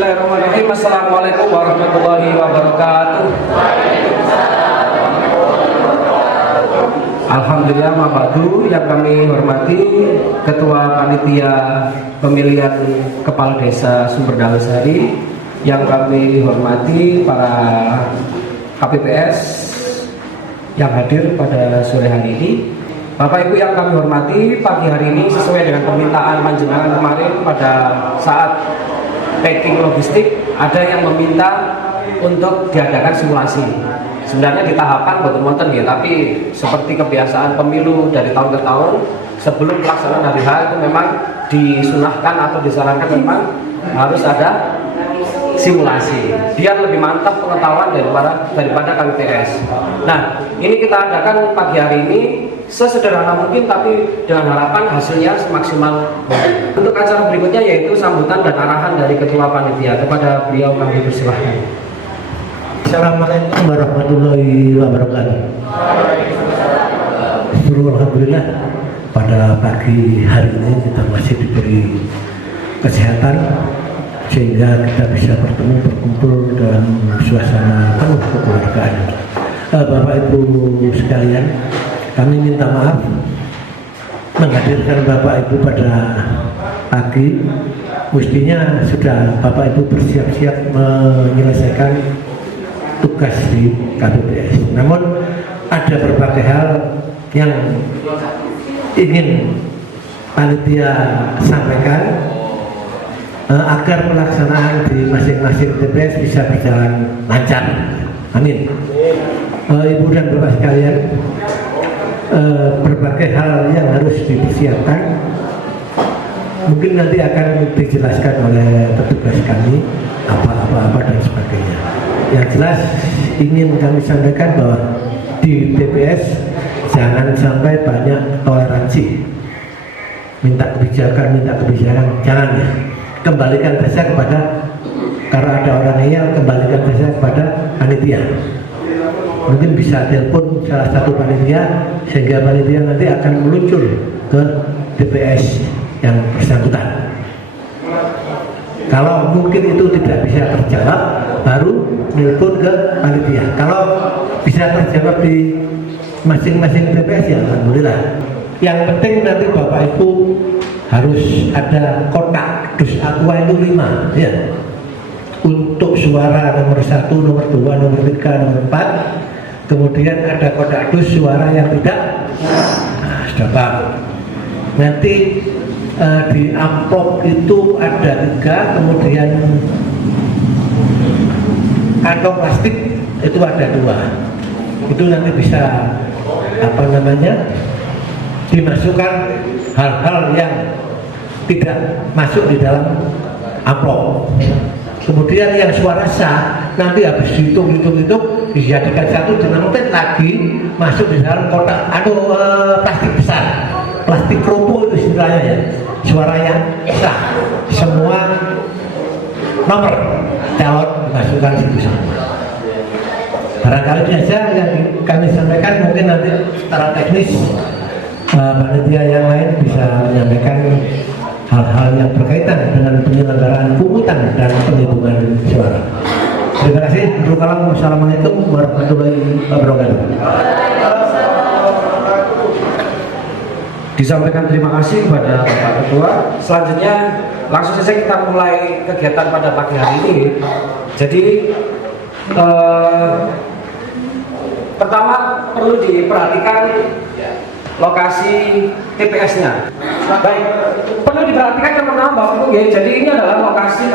Bismillahirrahmanirrahim. Assalamualaikum warahmatullahi wabarakatuh. Alhamdulillah ma'badu yang kami hormati Ketua Panitia Pemilihan Kepala Desa Sumberdawe Sari, yang kami hormati para KPPS yang hadir pada sore hari ini, Bapak Ibu yang kami hormati, pagi hari ini sesuai dengan permintaan panjenengan kemarin pada saat packing logistik, ada yang meminta untuk diadakan simulasi. Sebenarnya ditahapan boten-boten ya, tapi seperti kebiasaan pemilu dari tahun ke tahun, sebelum pelaksanaan hari H itu memang disunahkan atau disarankan memang harus ada simulasi biar lebih mantap pengetahuan daripada KPPS. Nah, ini kita adakan pagi hari ini sesederhana mungkin, tapi dengan harapan hasilnya semaksimal mungkin. Untuk acara berikutnya yaitu sambutan dan arahan dari Ketua Panitia. Kepada beliau kami persilahkan. Assalamualaikum warahmatullahi wabarakatuh. Alhamdulillah pada pagi hari ini kita masih diberi kesehatan sehingga kita bisa berkumpul dalam suasana penuh kekeluargaan. Bapak Ibu sekalian, kami minta maaf menghadirkan Bapak Ibu pada pagi. Mestinya sudah Bapak Ibu bersiap-siap menyelesaikan tugas di KPPS. Namun ada berbagai hal yang ingin panitia sampaikan agar pelaksanaan di masing-masing TPS bisa berjalan lancar. Amin. Ibu dan Bapak sekalian, berbagai hal yang harus dipersiapkan mungkin nanti akan dijelaskan oleh petugas kami apa dan sebagainya. Yang jelas ingin kami sampaikan bahwa di TPS jangan sampai banyak toleransi, minta kebijakan jangan ya. Kembalikan saja kepada, karena ada orang yang kembalikan saja kepada panitia. Mungkin bisa telepon salah satu panitia sehingga panitia nanti akan meluncur ke TPS yang bersangkutan. Kalau mungkin itu tidak bisa terjawab, baru telepon ke panitia. Kalau bisa terjawab di masing-masing TPS ya alhamdulillah. Yang penting nanti Bapak Ibu harus ada kotak dus aqua itu 5 ya. Untuk suara nomor 1, nomor 2, nomor 3, nomor 4. Kemudian ada kotak dus suara yang tidak. Nah, sudah Pak. Nanti di amplop itu ada 3, kemudian kantong plastik itu ada 2. Itu nanti bisa dimasukkan hal-hal yang tidak masuk di dalam amplop. Kemudian yang suara sah nanti habis dihitung dijadikan satu, dinempel lagi masuk di dalam kotak plastik besar, plastik kerupuk itu istilahnya ya. Suara yang sah semua nomor calon dimasukkan situ semua. Barangkali saja yang kami sampaikan, mungkin nanti secara teknis panitia yang lain bisa menyampaikan hal-hal yang berkaitan dengan penyelenggaraan pungutan dan penghitungan suara. Terima kasih. Wassalamualaikum warahmatullahi wabarakatuh. Disampaikan terima kasih kepada Bapak Ketua. Selanjutnya langsung saja kita mulai kegiatan pada pagi hari ini. Jadi pertama perlu diperhatikan lokasi TPS-nya. Baik, perlu diperhatikan yang pertama Bapak Ibu ya. Jadi ini adalah lokasi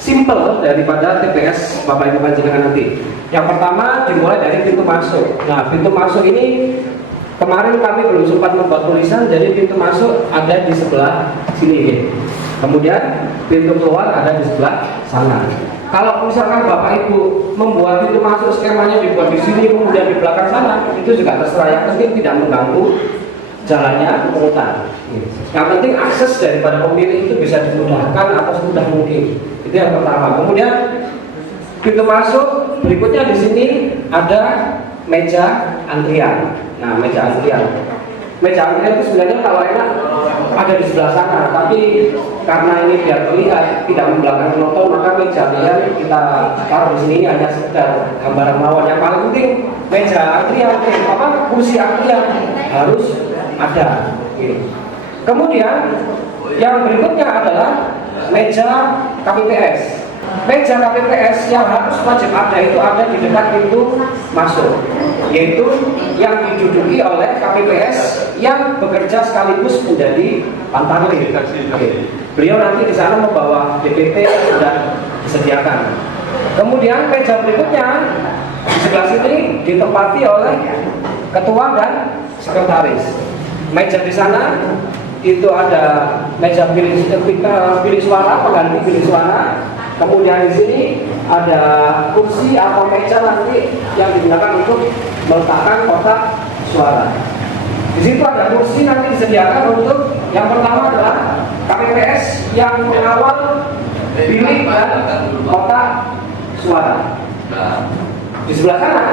simple daripada TPS Bapak Ibu panjenengan nanti. Yang pertama dimulai dari pintu masuk. Nah, pintu masuk ini kemarin kami belum sempat membuat tulisan, jadi pintu masuk ada di sebelah sini. Kemudian pintu keluar ada di sebelah sana. Kalau misalkan Bapak Ibu membuat pintu masuk skemanya dibuat di sini kemudian di belakang sana, itu juga terserah, yang penting tidak mengganggu jalannya pungutan. Yang penting akses daripada pemilih itu bisa dimudahkan atau semudah mungkin. Itu yang pertama. Kemudian pintu masuk berikutnya di sini ada meja antrian. Nah, meja antrian itu sebenarnya kalau enak ada di sebelah sana, tapi karena ini biar terlihat tidak membelakang penonton, maka meja yang kita taruh di sini hanya sekedar gambaran mawar. Yang paling penting meja antrian, kursi antrian harus ada. Gitu. Kemudian yang berikutnya adalah meja KPPS. Meja KPPS yang harus wajib ada itu ada di dekat pintu masuk, yaitu yang diduduki oleh KPPS yang bekerja sekaligus menjadi pantarlih. Beliau nanti di sana membawa DPT yang sudah disediakan. Kemudian meja berikutnya di sebelah sini ditempati oleh ketua dan sekretaris. Meja di sana itu ada meja pilih suara, pengganti pilih suara. Kemudian di sini ada kursi atau meja nanti yang digunakan untuk meletakkan kotak suara. Di situ ada kursi nanti disediakan untuk yang pertama adalah KPPS yang mengawal bilik dan kotak suara. Di sebelah sana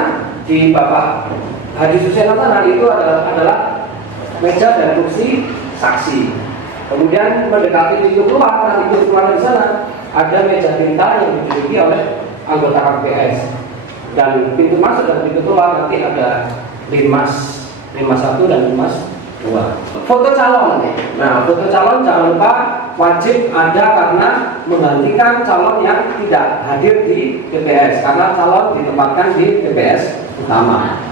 di Bapak Hadi Suseno sana itu adalah meja dan kursi saksi. Kemudian mendekati pintu keluar, nanti pintu keluar di sana ada meja tinta yang diduduki oleh anggota KPPS. Dan pintu masuk dan pintu keluar nanti ada Linmas 1 dan Linmas 2. Foto calon. Nah, foto calon jangan lupa wajib ada karena menggantikan calon yang tidak hadir di TPS, karena calon ditempatkan di TPS utama.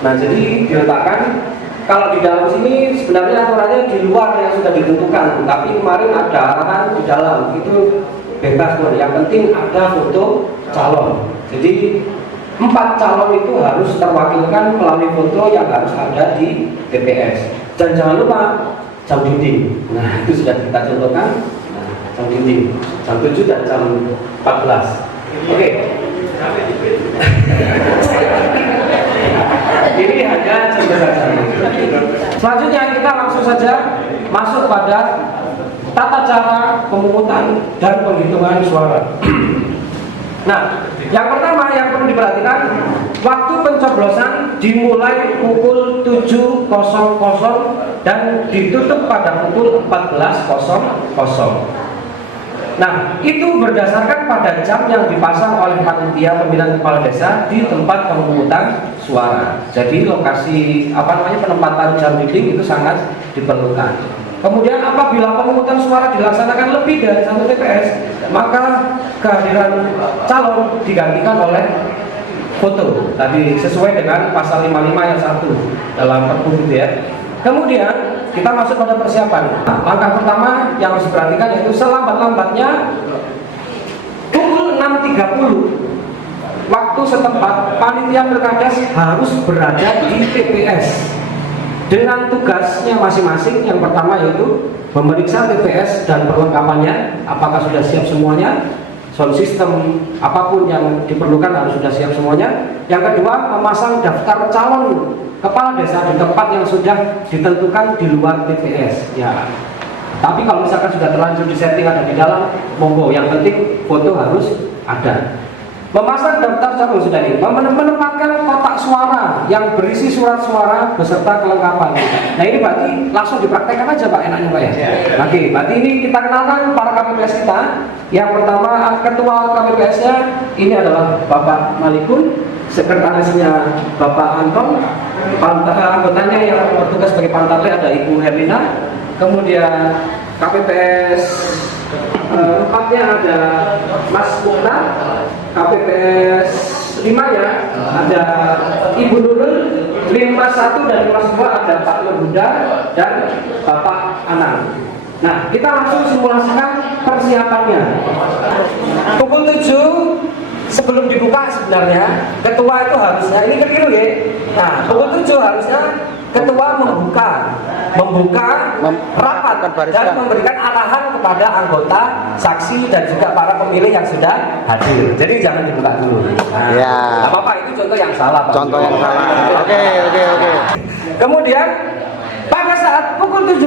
Nah, jadi diletakkan. Kalau di dalam sini sebenarnya aturannya di luar yang sudah ditentukan, tapi kemarin ada arahan di dalam, itu bebas. Yang penting ada foto calon. Jadi 4 calon itu harus terwakilkan melalui foto yang harus ada di TPS. Dan jangan lupa jam dinding. Nah, itu sudah kita contohkan. Nah, jam dinding jam 7 dan jam 14. Oke. Ini hanya contoh saja. Selanjutnya kita langsung saja masuk pada tata cara pemungutan dan penghitungan suara. Nah, yang pertama yang perlu diperhatikan, waktu pencoblosan dimulai pukul 7.00 dan ditutup pada pukul 14.00. Nah, itu berdasarkan pada jam yang dipasang oleh panitia pemilihan kepala desa di tempat pemungutan suara. Jadi lokasi penempatan jam dinding itu sangat diperlukan. Kemudian apabila pemungutan suara dilaksanakan lebih dari 1 TPS, maka kehadiran calon digantikan oleh foto. Tadi sesuai dengan pasal 55 ayat 1 dalam Perpu gitu ya. Kemudian kita masuk pada persiapan. Langkah pertama yang harus diperhatikan yaitu selambat-lambatnya pukul 6.30 waktu setempat panitia pilkada harus berada di TPS dengan tugasnya masing-masing. Yang pertama yaitu memeriksa TPS dan perlengkapannya, apakah sudah siap semuanya, sound system apapun yang diperlukan harus sudah siap semuanya. Yang kedua, memasang daftar calon kepala desa di tempat yang sudah ditentukan di luar TPS. Ya, tapi kalau misalkan sudah terlanjur disetting ada di dalam, monggo. Yang penting foto harus ada. Memasang daftar calon sudah ini, menempatkan kotak suara yang berisi surat suara beserta kelengkapan. Nah, ini berarti langsung dipraktekkan aja Pak, enaknya Pak ya. Oke, berarti ini kita kenalkan para KPPS kita. Yang pertama, ketua KPPS-nya ini adalah Bapak Malikun, sekretarisnya Bapak Anton, anggotanya yang bertugas sebagai pantarlih ada Ibu Herlina, kemudian KPPS empatnya ada Mas Mukhtar, KPPS 5-nya ada Ibu Nurul, Linmas 1 dan Linmas 2 ada Pak Nurhuda dan Bapak Anang. Nah, kita langsung simulasikan persiapannya. Pukul 7 sebelum dibuka sebenarnya ketua itu harusnya, ini keliru ya. Nah, pukul 7 harusnya ketua membuka rapat dan memberikan arahan kepada anggota, saksi dan juga para pemilih yang sudah hadir. Jadi jangan dibuka dulu. Nah, ya. Apa-apa itu contoh yang salah Pak. Contoh yang salah. Oke. Kemudian pada saat pukul 7.00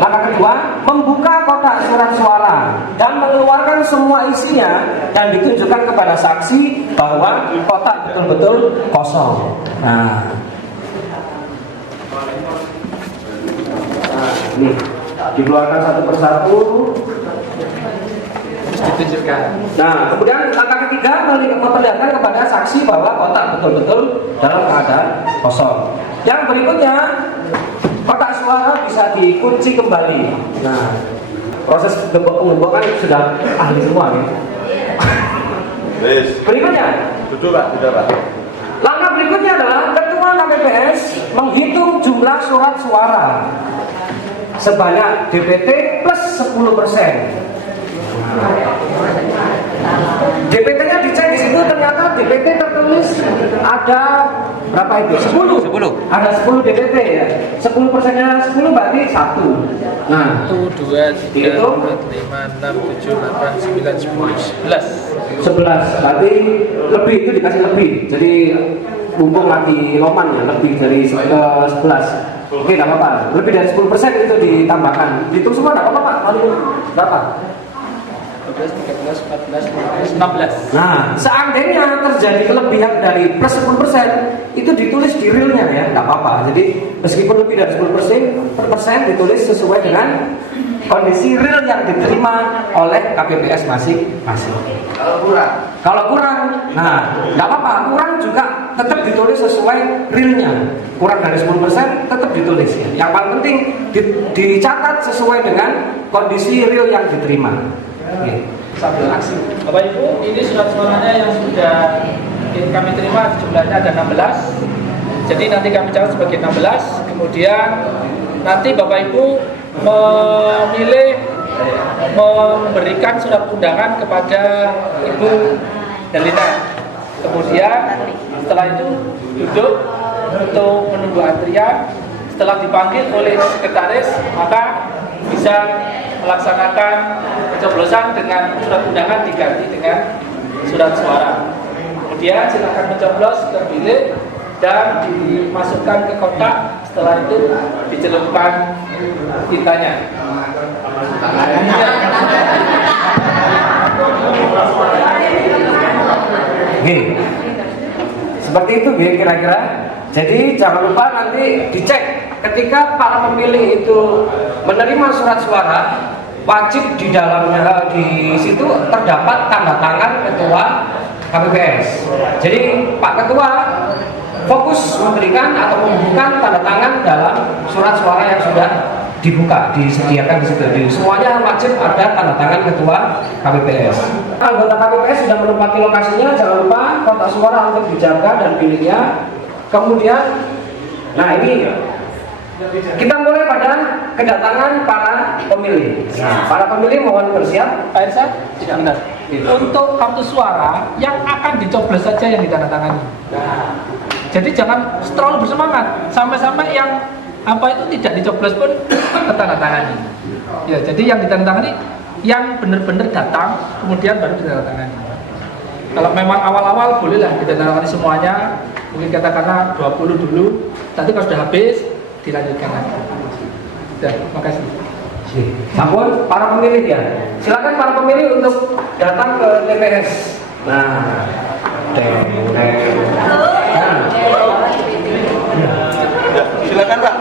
langkah kedua membuka kotak surat suara dan mengeluarkan semua isinya dan ditunjukkan kepada saksi bahwa kotak betul-betul kosong. Nah, ini dikeluarkan satu persatu. Ditunjukkan. Nah, kemudian langkah ketiga memperlihatkan kepada saksi bahwa kotak betul-betul dalam keadaan kosong. Yang berikutnya, kotak suara bisa dikunci kembali. Nah, proses penggembokan sudah ahli semua ya. Berikutnya, langkah berikutnya adalah ketua KPPS menghitung jumlah surat suara sebanyak DPT plus 10%. DPT-nya dicek di situ, ternyata DPT tertulis ada berapa itu? 10. Ada 10 DPT ya. 10%-nya 10 berarti 1. Nah, 1, 2, 3, 4, 5, 6, 7, 8, 9, 10, 11. 11 berarti lebih, itu dikasih lebih. Jadi mumpung lagi loman ya, lebih dari 11. Oke, tidak apa-apa. Lebih dari 10% itu ditambahkan. Dihitung semua tidak apa-apa Pak. Paling berapa? 12, 13, 14, 15, 16. Nah, seandainya terjadi kelebihan dari plus 10%, itu ditulis di realnya ya, nggak apa-apa. Jadi meskipun lebih dari 10% ditulis sesuai dengan kondisi real yang diterima oleh KPPS masing-masing. Kalau kurang, nah nggak apa-apa. Kurang juga tetap ditulis sesuai realnya. Kurang dari 10% tetap ditulis ya. Yang paling penting dicatat sesuai dengan kondisi real yang diterima. Oke. Sambil aksi. Bapak Ibu, ini surat suaranya yang sudah kami terima jumlahnya ada 16. Jadi nanti kami catat sebagai 16. Kemudian nanti Bapak Ibu memilih memberikan surat undangan kepada Ibu Dalina. Kemudian setelah itu duduk untuk menunggu antrian. Setelah dipanggil oleh sekretaris, maka bisa melaksanakan pencoblosan dengan surat undangan diganti dengan surat suara. Kemudian silakan mencoblos, terpilih dan dimasukkan ke kotak. Setelah itu dicelupkan tintanya. Oke. Seperti itu ya kira-kira. Jadi jangan lupa nanti dicek ketika para pemilih itu menerima surat suara, wajib di dalamnya di situ terdapat tanda tangan ketua KPPS. Jadi Pak Ketua fokus memberikan atau membuka tanda tangan dalam surat suara yang sudah dibuka, disediakan di situ. Jadi semuanya wajib ada tanda tangan ketua KPPS. Anggota KPPS sudah menempati lokasinya, jangan lupa kotak suara untuk dijaga dan pilihnya. Kemudian, nah ini kita mulai pada kedatangan para pemilih. Nah, para pemilih mohon bersiap. Pak Irsa, tidak benar. Untuk kartu suara yang akan dicoblos saja yang ditandatangani. Jadi jangan terlalu bersemangat sampai-sampai yang apa itu tidak dicoblos pun ditandatangani. Ya, jadi yang ditandatangani yang benar-benar datang kemudian baru ditandatangani. Kalau memang awal-awal bolehlah ditandatangani semuanya. Mungkin katakanlah 20 dulu, nanti kalau sudah habis dilanjutkan lagi. Sudah, makasih. Sampun para pemilih ya. Silakan para pemilih untuk datang ke TPS. Nah, Ya, silakan Pak.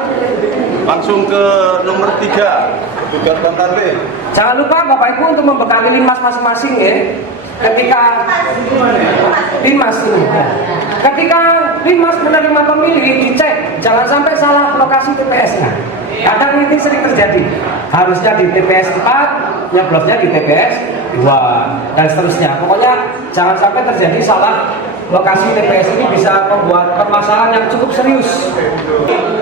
Langsung ke nomor 3, tugas kontante. jangan lupa Bapak Ibu untuk membekali limas masing-masing ya. Ketika limas ini, ya. Ketika limas menerima pemilih dicek, jangan sampai salah lokasi TPS-nya. Kadang ini sering terjadi. Harusnya di TPS 4, nyeblosnya di TPS 2 dan seterusnya. Pokoknya jangan sampai terjadi salah lokasi TPS. Ini bisa membuat permasalahan yang cukup serius.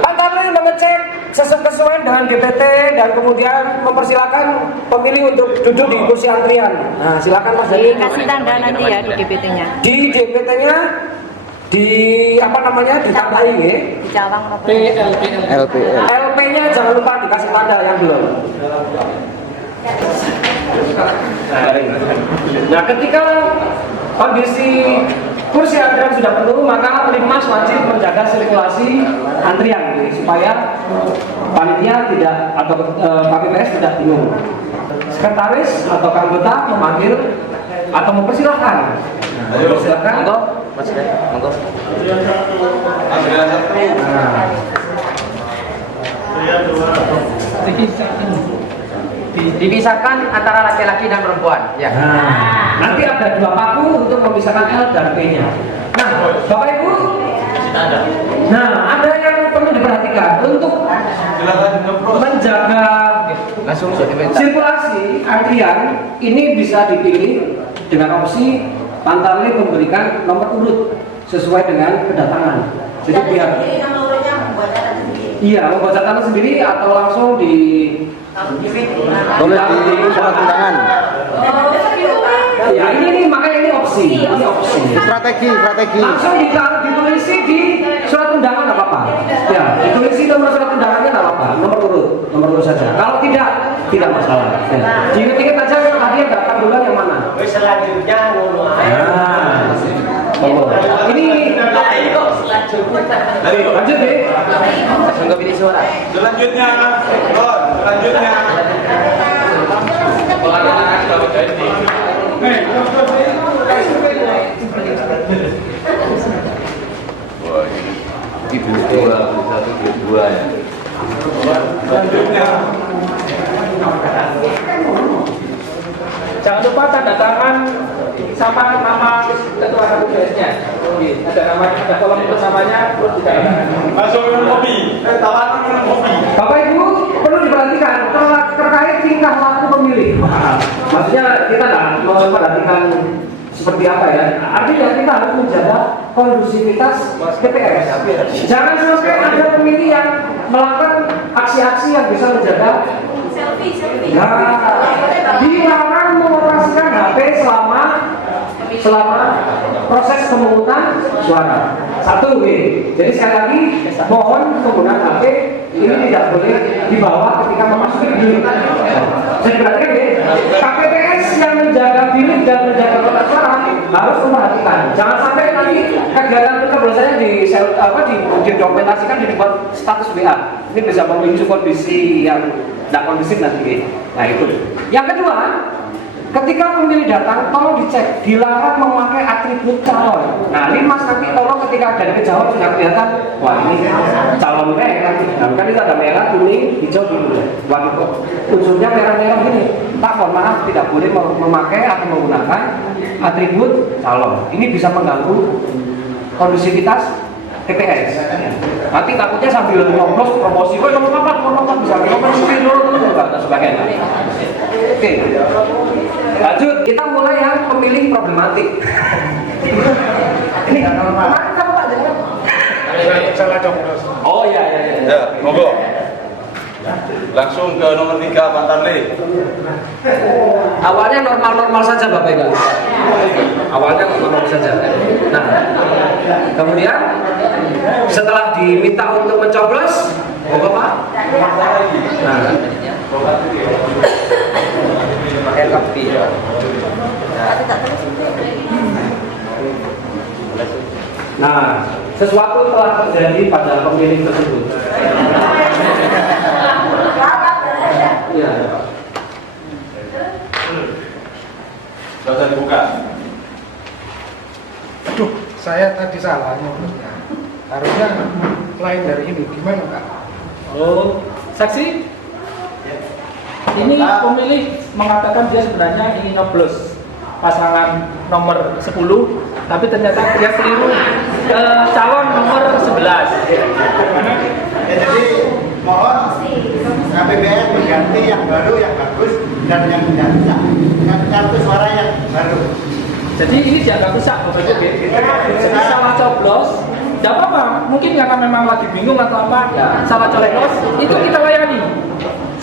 Pantarlih mengecek sesuai dengan DPT dan kemudian mempersilakan pemilih untuk duduk di kursi antrian. Nah, silakan Mas. Dikasih tanda nanti ya di DPT-nya. Di DPT-nya di apa namanya ditandai ya. Dicawang LP-nya jangan lupa dikasih tanda yang belum. Nah, ketika kondisi kursi antrian sudah penuh, maka Limas wajib menjaga sirkulasi antrian supaya panitia tidak atau KPPS tidak bingung. Sekretaris atau anggota memanggil atau mempersilahkan. Silakan. Mas, monggo. Nah. Dipisahkan antara laki-laki dan perempuan. Ya. Nah, nanti ada 2 paku untuk memisahkan L dan P-nya. Nah, Bapak Ibu, nah ada yang perlu diperhatikan untuk menjaga Langsung sirkulasi antrian. Ini bisa dipilih dengan opsi Pantarlih memberikan nomor urut sesuai dengan kedatangan. Jadi biar iya membuat catatan sendiri atau langsung di Tulis di surat undangan. ya ini makanya ini opsi. Strategi. Langsung ditulisi di surat undangan nggak apa-apa. Ya, ditulisi nomor surat undangannya nggak apa-apa, nomor urut saja. Kalau tidak masalah. Ya. Diingat-ingat aja tadi yang datang duluan yang mana. selanjutnya Ini lanjut deh. nggak pilih suara. Selanjutnya, Ron, selanjutnya. Wah, ini dua, satu dua ya. Selanjutnya. Jangan lupa tanda tangan sama nama ketua KPPS-nya. Ada nama, ada kolom itu namanya, terus juga Masuk minum kopi. Tawaran minum kopi. Bapak Ibu perlu diperhatikan terkait tingkah laku pemilih. Maksudnya kita nggak memperhatikan seperti apa ya. Artinya kita harus menjaga kondusivitas TPS. Jangan sampai ada pemilih yang melakukan aksi-aksi yang bisa menjaga. Dilarang mengoperasikan HP selama proses pemungutan suara. 1 W. Jadi sekali lagi mohon penggunaan HP ini tidak boleh dibawa ketika memasuki bilik. Jadi perhatikan ya, KPPS yang menjaga bilik dan menjaga kotak suara harus memperhatikan. Jangan sampai nanti kegiatan pencoblosannya didokumentasikan dibuat status WA. Ini bisa memicu kondisi yang tidak kondusif nanti. Nah itu. Yang kedua, ketika pemilih datang, tolong dicek, dilarang memakai atribut calon. Nah ini mas nanti tolong ketika dari kejauhan sudah kelihatan, wah ini calon merah. Nah, kan itu ada merah, kuning, hijau, biru. Wah itu unsurnya merah-merah gini. Tak, mohon maaf, tidak boleh memakai atau menggunakan atribut calon. Ini bisa mengganggu kondusivitas TPS. Nanti takutnya sambil nyoblos promosi, kok nomor apa bisa nomor dulu dan sebagainya. Oke, lanjut. Kita mulai yang pemilih problematik. Ini kemarin kamu Pak salah coblos. Oh iya. Ya, monggo. Langsung ke nomor 3 Pantarlih. Awalnya normal-normal saja Bapak Ibu. Awalnya normal saja. Nah, kemudian setelah diminta untuk mencoblos, monggo Pak. Nah, nah, sesuatu telah terjadi pada pemilih tersebut. Ya. Sudah dibuka. Aduh, saya tadi salah nyoblosnya. Harusnya lain dari ini. Gimana Kak? Oh, saksi? Ini pemilih mengatakan dia sebenarnya ingin nyoblos pasangan nomor 10, tapi ternyata dia keliru ke calon nomor 11. Jadi mohon KPPS mengganti yang baru, yang bagus, dan yang tidak rusak dengan kartu suara yang baru. Jadi ini dianggap rusak, Bapak Ibu. Jadi salah coblos, tidak apa-apa. Mungkin karena memang lagi bingung atau apa, salah coblos, itu kita layani.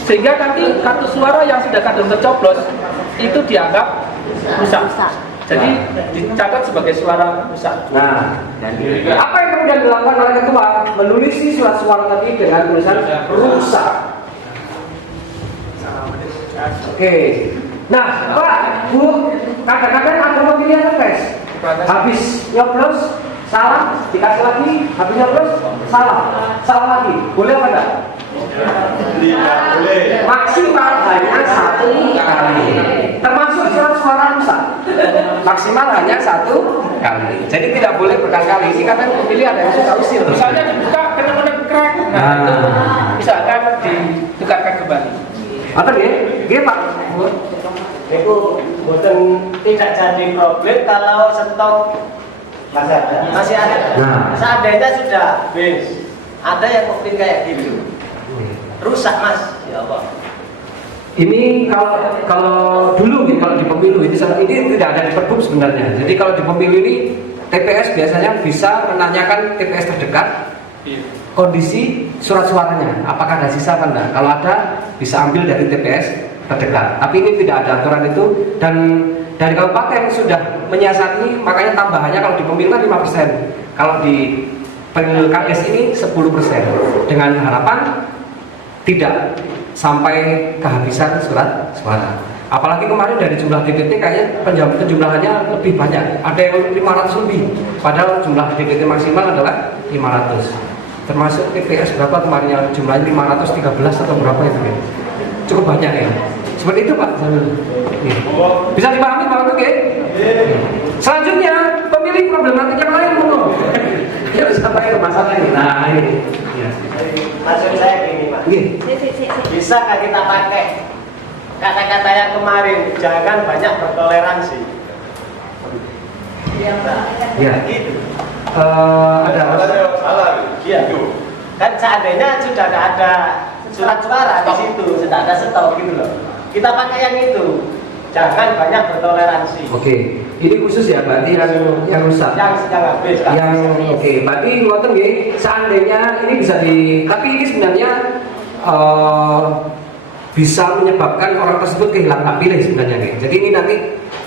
Sehingga nanti kartu suara yang sudah kadung tercoblos itu dianggap rusak. Jadi dicatat sebagai suara rusak. Nah, apa yang kemudian dilakukan oleh ketua? Menulisi surat suara tadi dengan tulisan rusak. Oke. Nah, Pak, Bu, kadang-kadang ada pemilihan tes. Habis nyoblos, salah, dikasih lagi, habis nyoblos, salah lagi. Boleh apa enggak? Tidak boleh. Maksimal hanya 1 kali. Termasuk surat suara rusak. Maksimal hanya 1 kali. Jadi tidak boleh berkali-kali. Ini karena pemilih ada yang suka usil. Misalnya dibuka ketemu crack, nah itu misalkan tukarkan kembali. Apa nggih? Nggih Pak. Itu bukan tidak jadi problem kalau stok masih ada. Nah. Seandainya sudah habis, ada yang komplain kayak gitu, rusak mas, ya Allah. Ini kalau dulu nih, kalau di pemilu ini tidak ada di Pergub sebenarnya. Jadi kalau di pemilu ini TPS biasanya bisa menanyakan TPS terdekat kondisi surat suaranya, apakah ada sisa apa enggak. Kalau ada bisa ambil dari TPS terdekat. Tapi ini tidak ada aturan itu, dan dari kabupaten sudah menyiasati, makanya tambahannya kalau di pemilu kan 5%. Kalau di pemilu KDS ini 10%, dengan harapan tidak sampai kehabisan surat suara. Apalagi kemarin dari jumlah DPT kayaknya penjumlahannya lebih banyak, ada yang 500 lebih, padahal jumlah DPT maksimal adalah 500. Termasuk TPS berapa kemarin yang jumlahnya 513 atau berapa itu ya? Cukup banyak ya. Seperti itu Pak. Bisa dipahami Pak Oke? Selanjutnya pemilih problematik yang lain dulu. Ya sampai ke masalah ini. Nah ini. Ya. Maksud saya gini Pak, bisa nggak kita pakai kata-kata yang kemarin, jangan banyak bertoleransi. Ya. Gitu. Ada salah. Iya. Kan seandainya sudah nggak ada surat suara di situ, sudah ada stok gitu loh. Kita pakai yang itu, jangan banyak bertoleransi. Oke, ini khusus ya berarti yang rusak. Yang habis. Oke, berarti ngoten nggih, seandainya ini bisa tapi ini sebenarnya bisa menyebabkan orang tersebut kehilangan hak pilih sebenarnya nih. Jadi ini nanti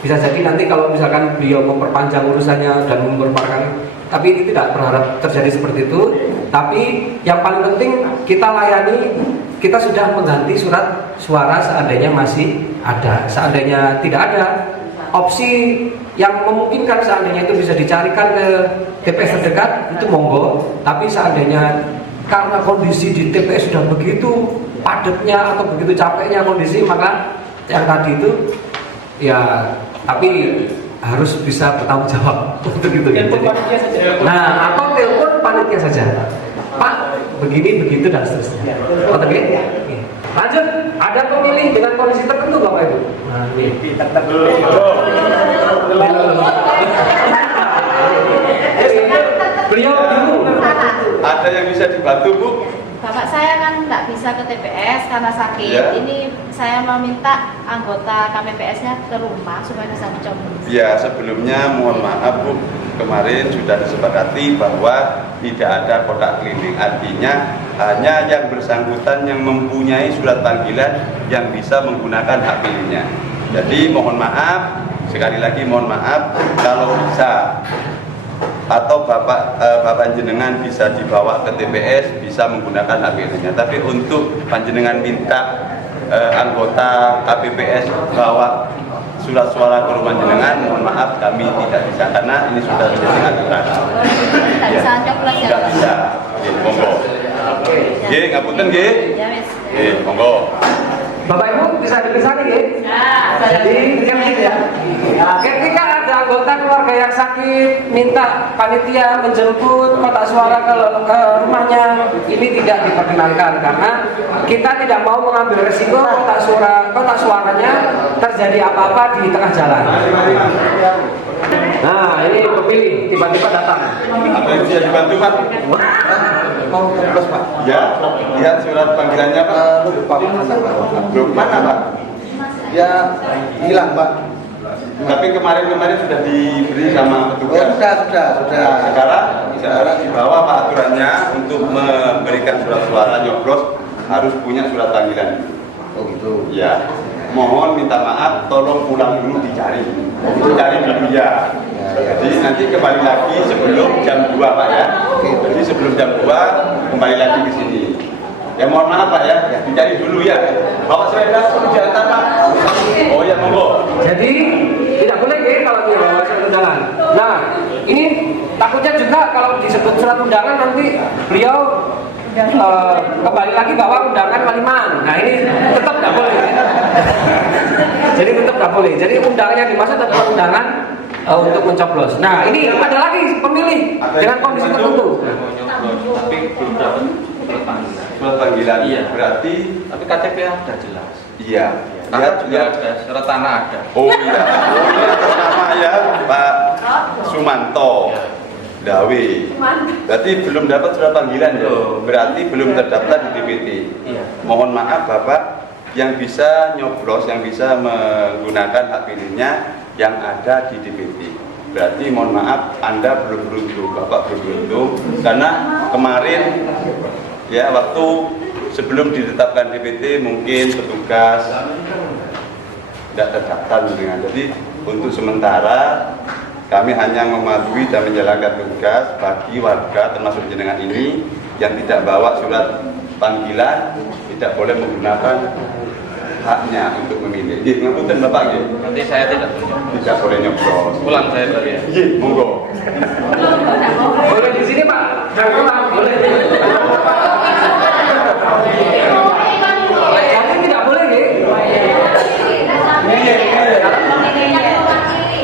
bisa jadi nanti kalau misalkan beliau memperpanjang urusannya dan memperparkan, tapi ini tidak berharap terjadi seperti itu. Tapi yang paling penting kita layani, kita sudah mengganti surat suara seandainya masih ada. Seandainya tidak ada opsi yang memungkinkan, seandainya itu bisa dicarikan ke TPS terdekat, itu monggo. Tapi seandainya karena kondisi di TPS sudah begitu padatnya atau begitu capeknya kondisi, maka yang tadi itu ya tapi harus bisa bertanggung jawab untuk itu. Nah, atau telepon panitia saja, Pak begini begitu dan seterusnya. Oke. Lanjut, ada pemilih dengan kondisi tertentu Bapak Ibu. Nah, ini tertentu. Beliau bingung. Ada yang bisa dibantu Bu? Bapak saya kan nggak bisa ke TPS karena sakit. Ya. Ini saya meminta anggota KPPS-nya ke rumah supaya bisa mencoblos. Ya, sebelumnya mohon maaf Bu, kemarin sudah disepakati bahwa tidak ada kotak keliling. Artinya hanya yang bersangkutan yang mempunyai surat panggilan yang bisa menggunakan hak pilihnya. Jadi mohon maaf, sekali lagi mohon maaf, kalau bisa atau bapak jenengan bisa dibawa ke TPS, bisa menggunakan hak pilihnya. Tapi untuk panjenengan minta anggota KPPS bawa surat suara ke rumah jenengan, mohon maaf kami tidak bisa karena ini sudah menjadi aturan. Tidak bisa coblos ya? Tidak bisa. Monggo. Nggih, ngapunten nggih. Ya wis. Nggih, monggo. Bapak Ibu bisa dipisah nih ya? Jadi ketika ada anggota keluarga yang sakit minta panitia menjemput kotak suara ke rumahnya, ini tidak diperkenankan karena kita tidak mau mengambil resiko kotak suaranya terjadi apa-apa di tengah jalan. Nah, ini pemilih tiba-tiba datang. Apa yang bisa dibantu Pak? Mau terus Pak? Ya, lihat surat panggilannya Pak. Belum mana Pak? Ya hilang Pak. Tapi kemarin sudah diberi sama petugas. Sudah. Sekarang dibawa Pak aturannya untuk memberikan surat suara nyoblos harus punya surat panggilan. Oh gitu. Ya, mohon minta maaf, tolong pulang dulu dicari dulu ya. Jadi nanti kembali lagi sebelum jam 2 Pak ya. Jadi sebelum jam 2 kembali lagi ke sini. Ya mohon maaf Pak ya, dicari dulu ya. Bapak sepeda diantar Pak. Oh ya monggo. Jadi tidak boleh ya kalau dibawa surat undangan. Nah, ini takutnya juga kalau disebut surat undangan nanti beliau kembali lagi bawa undangan waliman. Nah ini tetap tidak boleh. Jadi tetap tidak boleh. Jadi undangan yang dimaksud adalah undangan untuk mencoblos. Nah ini ada lagi pemilih dengan kondisi tertentu. Surat panggilan. Iya. Berarti Tapi KTP ada jelas. iya. Kakak juga ada, surat tanah ada. Oh iya. Ini atas nama ya Pak Sumanto Dawe. Berarti belum dapat surat panggilan ya? Berarti belum terdaftar di DPT. Iya. Mohon maaf Bapak, yang bisa nyoblos, yang bisa menggunakan hak pilihnya yang ada di DPT. Berarti mohon maaf, Anda belum beruntung, Bapak belum beruntung, karena kemarin ya waktu sebelum ditetapkan DPT mungkin petugas tidak terdaftar dengan. Jadi untuk sementara kami hanya mematuhi dan menjalankan tugas bagi warga termasuk jenengan ini yang tidak bawa surat panggilan tidak boleh menggunakan haknya untuk memilih. Ngapunten Bapak nggih. Nanti saya tidak Boleh nyoblos. pulang saya baru ya. Nggih, monggo. Boleh di sini Pak, jangan pulang, boleh. Jadi tidak boleh nih.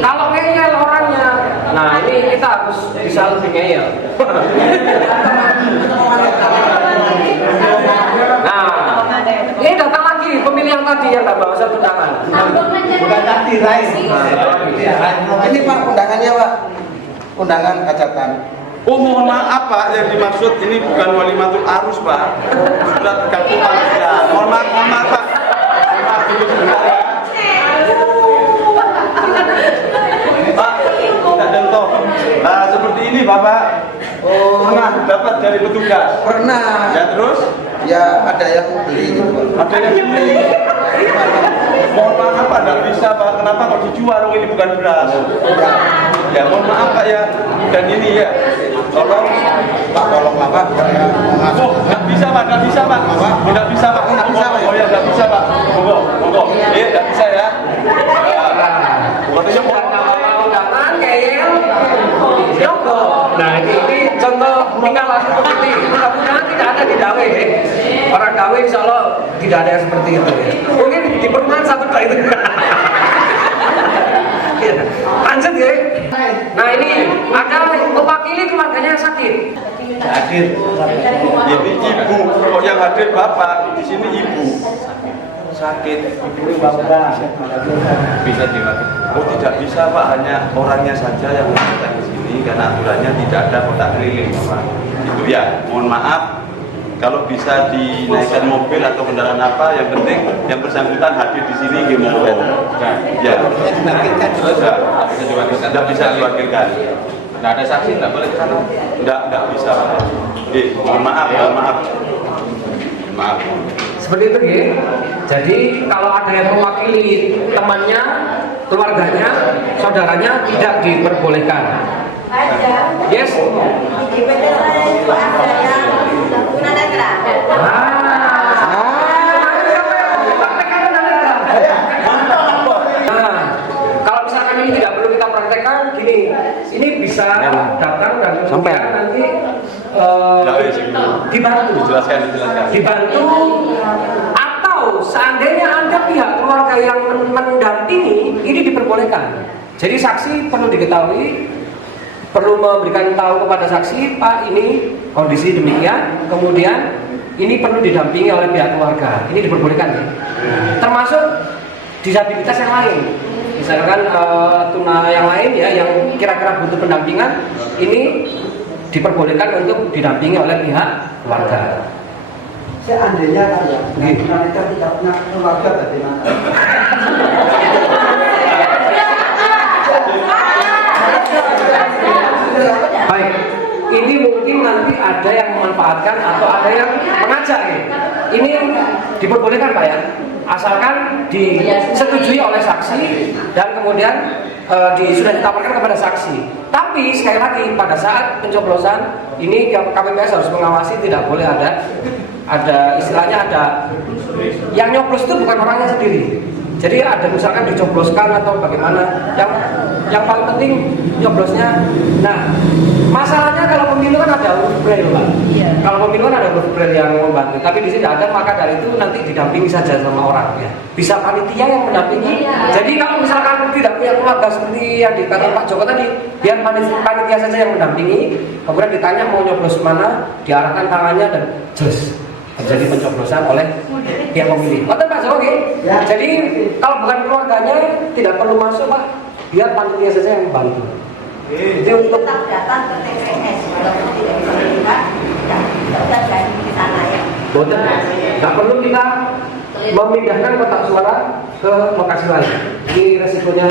Kalau ngeyel orangnya, nah ini kita harus bisa lebih ngeyel. Nah, ini datang lagi pemilihan tadi yang tak bawa satu undangan. Bukan tadi, Rai. Ini Pak undangannya Pak. Undangan hajatan. Oh mohon maaf Pak, yang dimaksud ini bukan walimatul arus Pak. Surat kartu panggilan. Mohon maaf Pak. Mohon maaf dulu sebentar ya. Pak, tidak contoh. Nah seperti ini Bapak. Oh, Pernah dapat dari petugas. pernah. Ya terus? Ya ada yang beli gitu Pak. Ada yang beli. Mohon maaf Pak, tidak bisa Pak. Kenapa kok dijual? Ini bukan beras. Ya mohon maaf Pak ya. Dan ini ya. Tolong Pak tolonglah Pak. Saya mau masuk. Oh, nggak bisa Pak, nggak bisa Pak. Nggak bisa Pak. Nggak bisa, Pak. Oh ya, nggak bisa Pak. Monggo, monggo. Nggak bisa ya. Waktunya Bukan nama undangan, ngeyel, nyogok. Nah ini contoh tinggal langsung seperti mudah-mudahan tidak ada di Dawe ya. Orang Dawe insya Allah tidak ada yang seperti itu ya. Mungkin di perumahan satu kali itu. Ya. Lanjut ya. Nah ini ada mewakili keluarganya yang sakit. Hadir. ini ibu, oh yang hadir Bapak, di sini ibu. Sakit. Bisa diwakili. Oh tidak bisa Pak, hanya orangnya saja yang datang di sini karena aturannya tidak ada kotak keliling Bapak. Itu ya, mohon maaf. Kalau bisa dinaikkan mobil atau kendaraan apa, yang penting yang bersangkutan hadir di sini gimana? Ya, tidak bisa diwakilkan. Nggak ada saksi, nggak boleh ke sana. Tidak bisa Pak. Mohon maaf, maaf. Seperti itu ya. Jadi kalau ada yang mewakili temannya, keluarganya, saudaranya tidak diperbolehkan. Yes. Nah, kalau misalkan ini tidak perlu kita praktekkan, gini, ini bisa datang dan kemudian nanti dibantu. Dibantu atau seandainya ada pihak keluarga yang mendampingi, ini diperbolehkan. Jadi saksi perlu diketahui, perlu memberikan tahu kepada saksi, Pak ini kondisi demikian, kemudian ini perlu didampingi oleh pihak keluarga. Ini diperbolehkan ya. Termasuk disabilitas yang lain. Misalkan tuna yang lain ya yang kira-kira butuh pendampingan, ini diperbolehkan untuk didampingi oleh pihak keluarga. Seandainya kan ya, kita tidak punya keluarga bagaimana? Baik, ini mungkin nanti ada yang memanfaatkan atau ada yang mengajak ya. Ini diperbolehkan Pak ya, asalkan disetujui oleh saksi dan kemudian sudah ditawarkan kepada saksi. Tapi sekali lagi pada saat pencoblosan ini KPPS harus mengawasi, tidak boleh ada istilahnya ada yang nyoblos itu bukan orangnya sendiri. Jadi ada misalkan dicobloskan atau bagaimana, yang paling penting nyoblosnya. Nah, masalahnya kalau pemilu pemilu kan ada huruf braille, Pak. Iya. Kalau pemilu kan ada huruf braille yang membantu, tapi di sini tidak ada, maka dari itu nanti didampingi saja sama orang ya. Bisa panitia yang mendampingi. Jadi kalau misalkan tidak punya keluarga seperti yang dikatakan Pak Joko tadi, biar panitia saja yang mendampingi. Kemudian ditanya mau nyoblos mana, diarahkan tangannya dan jos terjadi pencoblosan oleh pihak pemilih. Betul Pak Joko? Ya. Jadi kalau bukan keluarganya tidak perlu masuk Pak, biar panitia saja yang membantu. Itu untuk tetap datang ke TPS walaupun tidak bisa dilihat, tetap jadi di sana ya. betul. Nggak perlu kita memindahkan kotak suara ke lokasi lain. Ini resikonya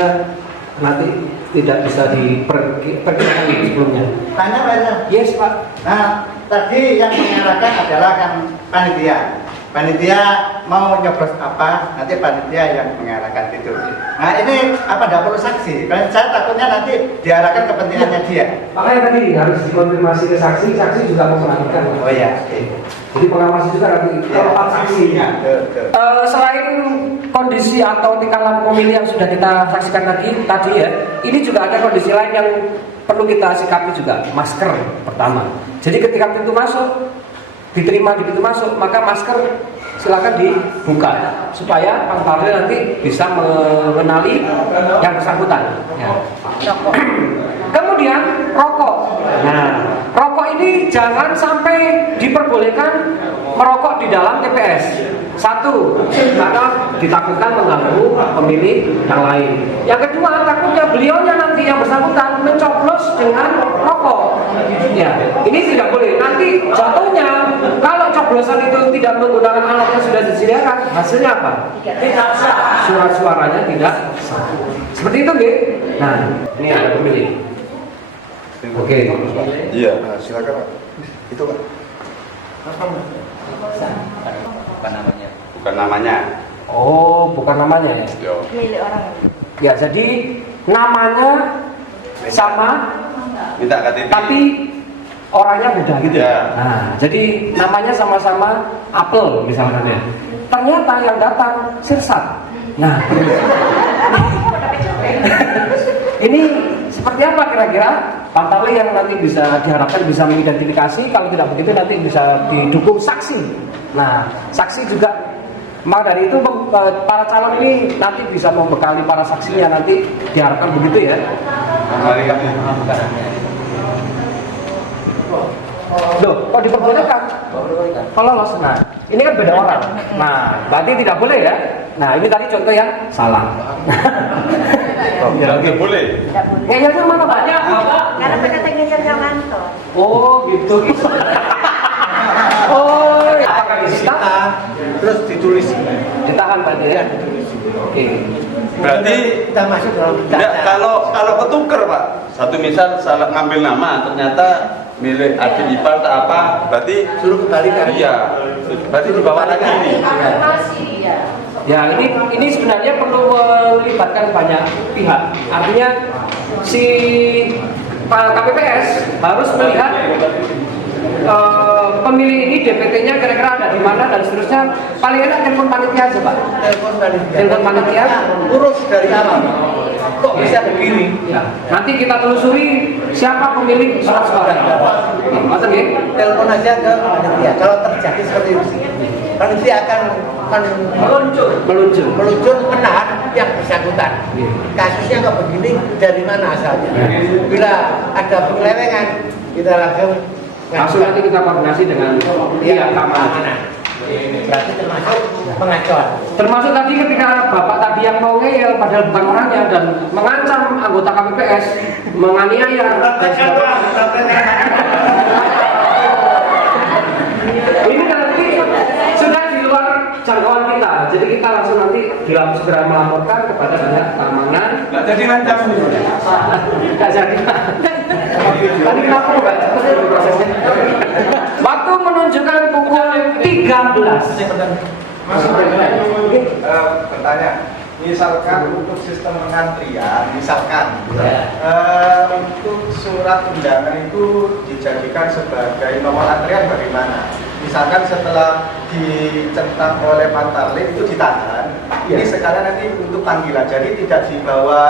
nanti tidak bisa diperkirakan sebelumnya. Tanya Pak. Yes Pak. Nah, tadi yang mengarahkan adalah kan panitia. Panitia mau nyoblos apa, nanti panitia yang mengarahkan itu. Nah ini apa tidak perlu saksi? Karena saya takutnya nanti diarahkan kepentingannya dia. Makanya tadi harus dikonfirmasi ke saksi, saksi juga memperhatikan. Oh iya. Jadi pengawas juga nanti tempat saksi. Selain kondisi atau tingkah laku pemilih yang sudah kita saksikan tadi ya, ini juga ada kondisi lain yang perlu kita sikapi juga. Masker pertama. Jadi ketika pintu masuk, diterima di pintu masuk, maka masker silakan dibuka supaya pangparnya nanti bisa mengenali yang bersangkutan. Ya. Kemudian rokok. Nah, rokok ini jangan sampai diperbolehkan merokok di dalam TPS. Satu, karena ditakutkan mengganggu pemilih yang lain. Yang kedua, takutnya beliaunya nanti yang bersangkutan mencoblos dengan rokok. Ya, ini tidak boleh. Nanti jatuhnya kalau coblosan itu tidak menggunakan alat yang sudah disediakan, hasilnya apa? Tidak sah. Surat suaranya tidak sah. Seperti itu, nggih. Nah, ini ada pemilih. Oke. Iya. Nah, silakan Pak. Itu Pak. Apa namanya? Bukan namanya. Oh, bukan namanya ya? Yo. Milik orang. Ya, jadi namanya sama, Minta KTP. tapi orangnya beda gitu. Ya. Nah, jadi namanya sama-sama apel misalnya ya. Ternyata yang datang sirsat. Nah, ini seperti apa kira-kira Pantali yang nanti bisa diharapkan bisa mengidentifikasi? Kalau tidak begitu nanti bisa didukung saksi. Nah, saksi juga. Maka dari itu para calon ini nanti bisa membekali para saksinya, nanti diharapkan begitu ya. Loh, kok diperbolehkan? Kalau lolos, nah ini kan beda orang. Nah, berarti tidak boleh ya. Nah, ini tadi contoh yang salah. Tidak boleh. Ngeyelnya mana banyak, Bapak? Karena mereka ngeyelnya ngantor. Oh, gitu. Oh, ya. Apakah disita? Terus ditulis. Ditahan berarti ya. Oke. Berarti Kita masuk dalam enggak, kalau ketuker Pak. Satu misal salah ngambil nama, ternyata milik adik ipar atau apa, berarti suruh kembalikan. iya. Berarti dibawa lagi ini. Ya, ini sebenarnya perlu melibatkan banyak pihak. Artinya si KPPS harus melihat pemilih ini DPT-nya kira-kira ada di mana dan seterusnya. Paling enak telepon panitia aja Pak. Telepon panitia. Urus dari awal. Kok bisa begini? Ya. Nanti kita telusuri siapa pemilik surat suara. Maksud ya? Telepon aja ke panitia. Kalau terjadi seperti itu, panitia akan meluncur menahan yang bersangkutan. Kasusnya kok begini, dari mana asalnya? Bila ada penyelewengan, kita langsung nanti kita koordinasi dengan pihak keamanan. berarti termasuk pengacuan. Termasuk tadi ketika bapak tadi yang mau ngeyel padahal bukan orangnya dan mengancam anggota KPPS, menganiaya. Ini nanti sudah di luar jangkauan kita, jadi kita langsung nanti segera melaporkan kepada pihak keamanan. Nggak jadi ngancam. Nggak jadi. Tadi kenapa nggak cepat itu prosesnya? Waktu menunjukkan pukul 13. Bertanya, misalkan untuk sistem pengantrian, misalkan untuk surat undangan itu dijadikan sebagai nomor antrian bagaimana? Misalkan setelah dicentang oleh Pantarlih itu ditahan, ini sekarang nanti untuk panggilan, jadi tidak dibawa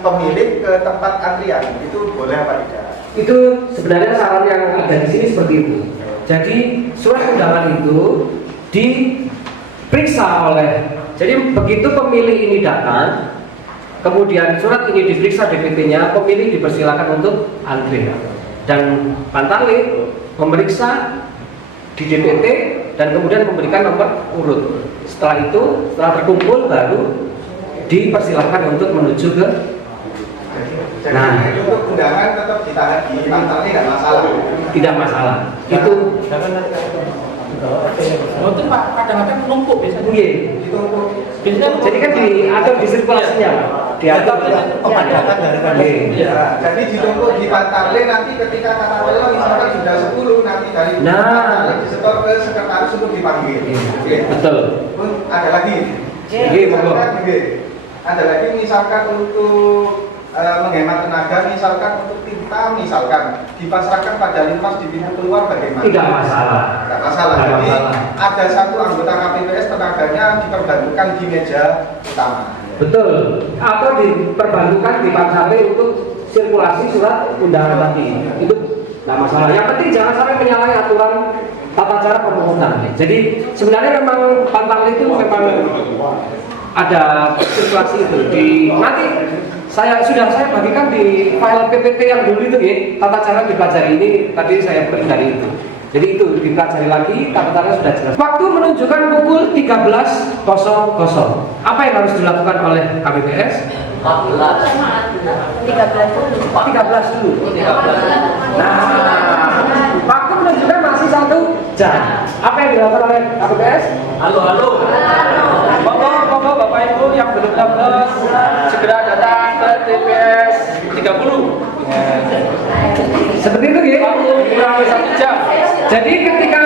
pemilik ke tempat antrian, itu boleh apa tidak? Itu sebenarnya saran yang ada di sini seperti itu. Jadi surat undangan itu diperiksa oleh, jadi begitu pemilih ini datang, kemudian surat ini diperiksa DPT-nya, pemilih dipersilakan untuk antri. Dan Pantarlih memeriksa di DPT dan kemudian memberikan nomor urut. Setelah itu, setelah terkumpul baru dipersilakan untuk menuju ke. Jadi untuk undangan tetap ditahan di Pantarlih nggak masalah. Tidak masalah. Itu Itu Pak, kadang-kadang numpuk biasanya. Biasanya jadi kan diatur di sirkulasinya, Pak. Diatur Pemadatan daripada Jadi ditumpuk di Pantarlih nanti ketika kata Welo misalkan sudah 10 nanti dari Pantarlih disetor ke sekretaris untuk dipanggil. Oke. Betul. Pun ada lagi. Ada lagi misalkan untuk menghemat tenaga, misalkan untuk tinta, misalkan dipasrahkan pada linmas di pintu keluar bagaimana? Tidak masalah. Tidak masalah. Tidak Jadi masalah. ada satu anggota KPPS tenaganya diperbantukan di meja utama. Betul. Atau diperbantukan di Pantarlih untuk sirkulasi surat undangan tadi. Itu tidak masalah. Yang penting jangan sampai menyalahi aturan tata cara pemungutan. Jadi sebenarnya memang Pantarlih itu memang ada sirkulasi itu di nanti saya bagikan di file PPT yang dulu itu ya, tata cara dipelajari ini tadi saya beri dari itu. Jadi itu dipelajari lagi, tata cara sudah jelas. Waktu menunjukkan pukul 13.00. Apa yang harus dilakukan oleh KPPS? 13 dulu. Nah, waktu menunjukkan masih 1 jam. Apa yang dilakukan oleh KPPS? Halo. Monggo Bapak Ibu yang belum daftar segera datang ke TPS 30. Seperti itu ya. Waktu kurang lebih 1 jam. Jadi ketika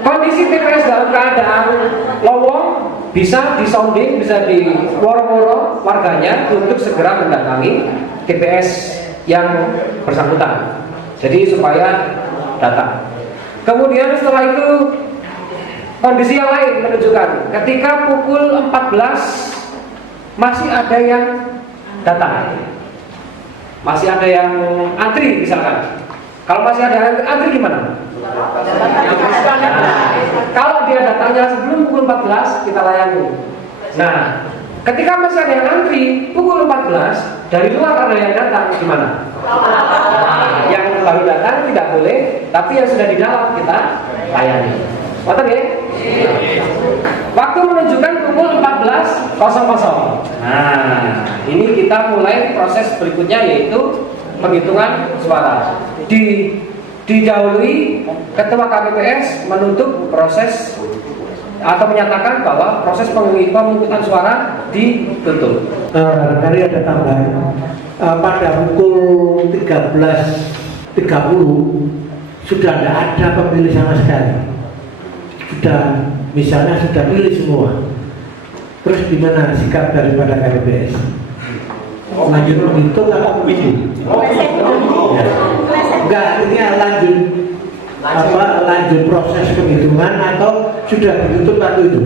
kondisi TPS dalam keadaan lowong, bisa disounding, bisa diworo-woro warganya untuk segera mendatangi TPS yang bersangkutan. Jadi supaya datang. Kemudian setelah itu kondisi yang lain menunjukkan ketika pukul 14 masih ada yang datang, masih ada yang antri misalkan. Kalau masih ada yang antri gimana? Kalau dia datangnya sebelum pukul 14 kita layani. Nah, ketika masih ada yang antri pukul 14 dari luar ada yang datang gimana? Yang baru datang tidak boleh, tapi yang sudah di dalam kita layani. Betul ya? Waktu menunjukkan pukul 14.00. Nah, ini kita mulai proses berikutnya yaitu penghitungan suara. Didahului Ketua KPPS menutup proses atau menyatakan bahwa proses pemungutan suara ditutup. Barangkali ada tambahan. Pada pukul 13.30 sudah tidak ada pemilih sama sekali. Misalnya sudah pilih semua. Terus gimana sikap daripada KPPS? Lanjut menghitung atau begitu? Enggak, ini lanjut proses penghitungan atau sudah ditutup waktu itu?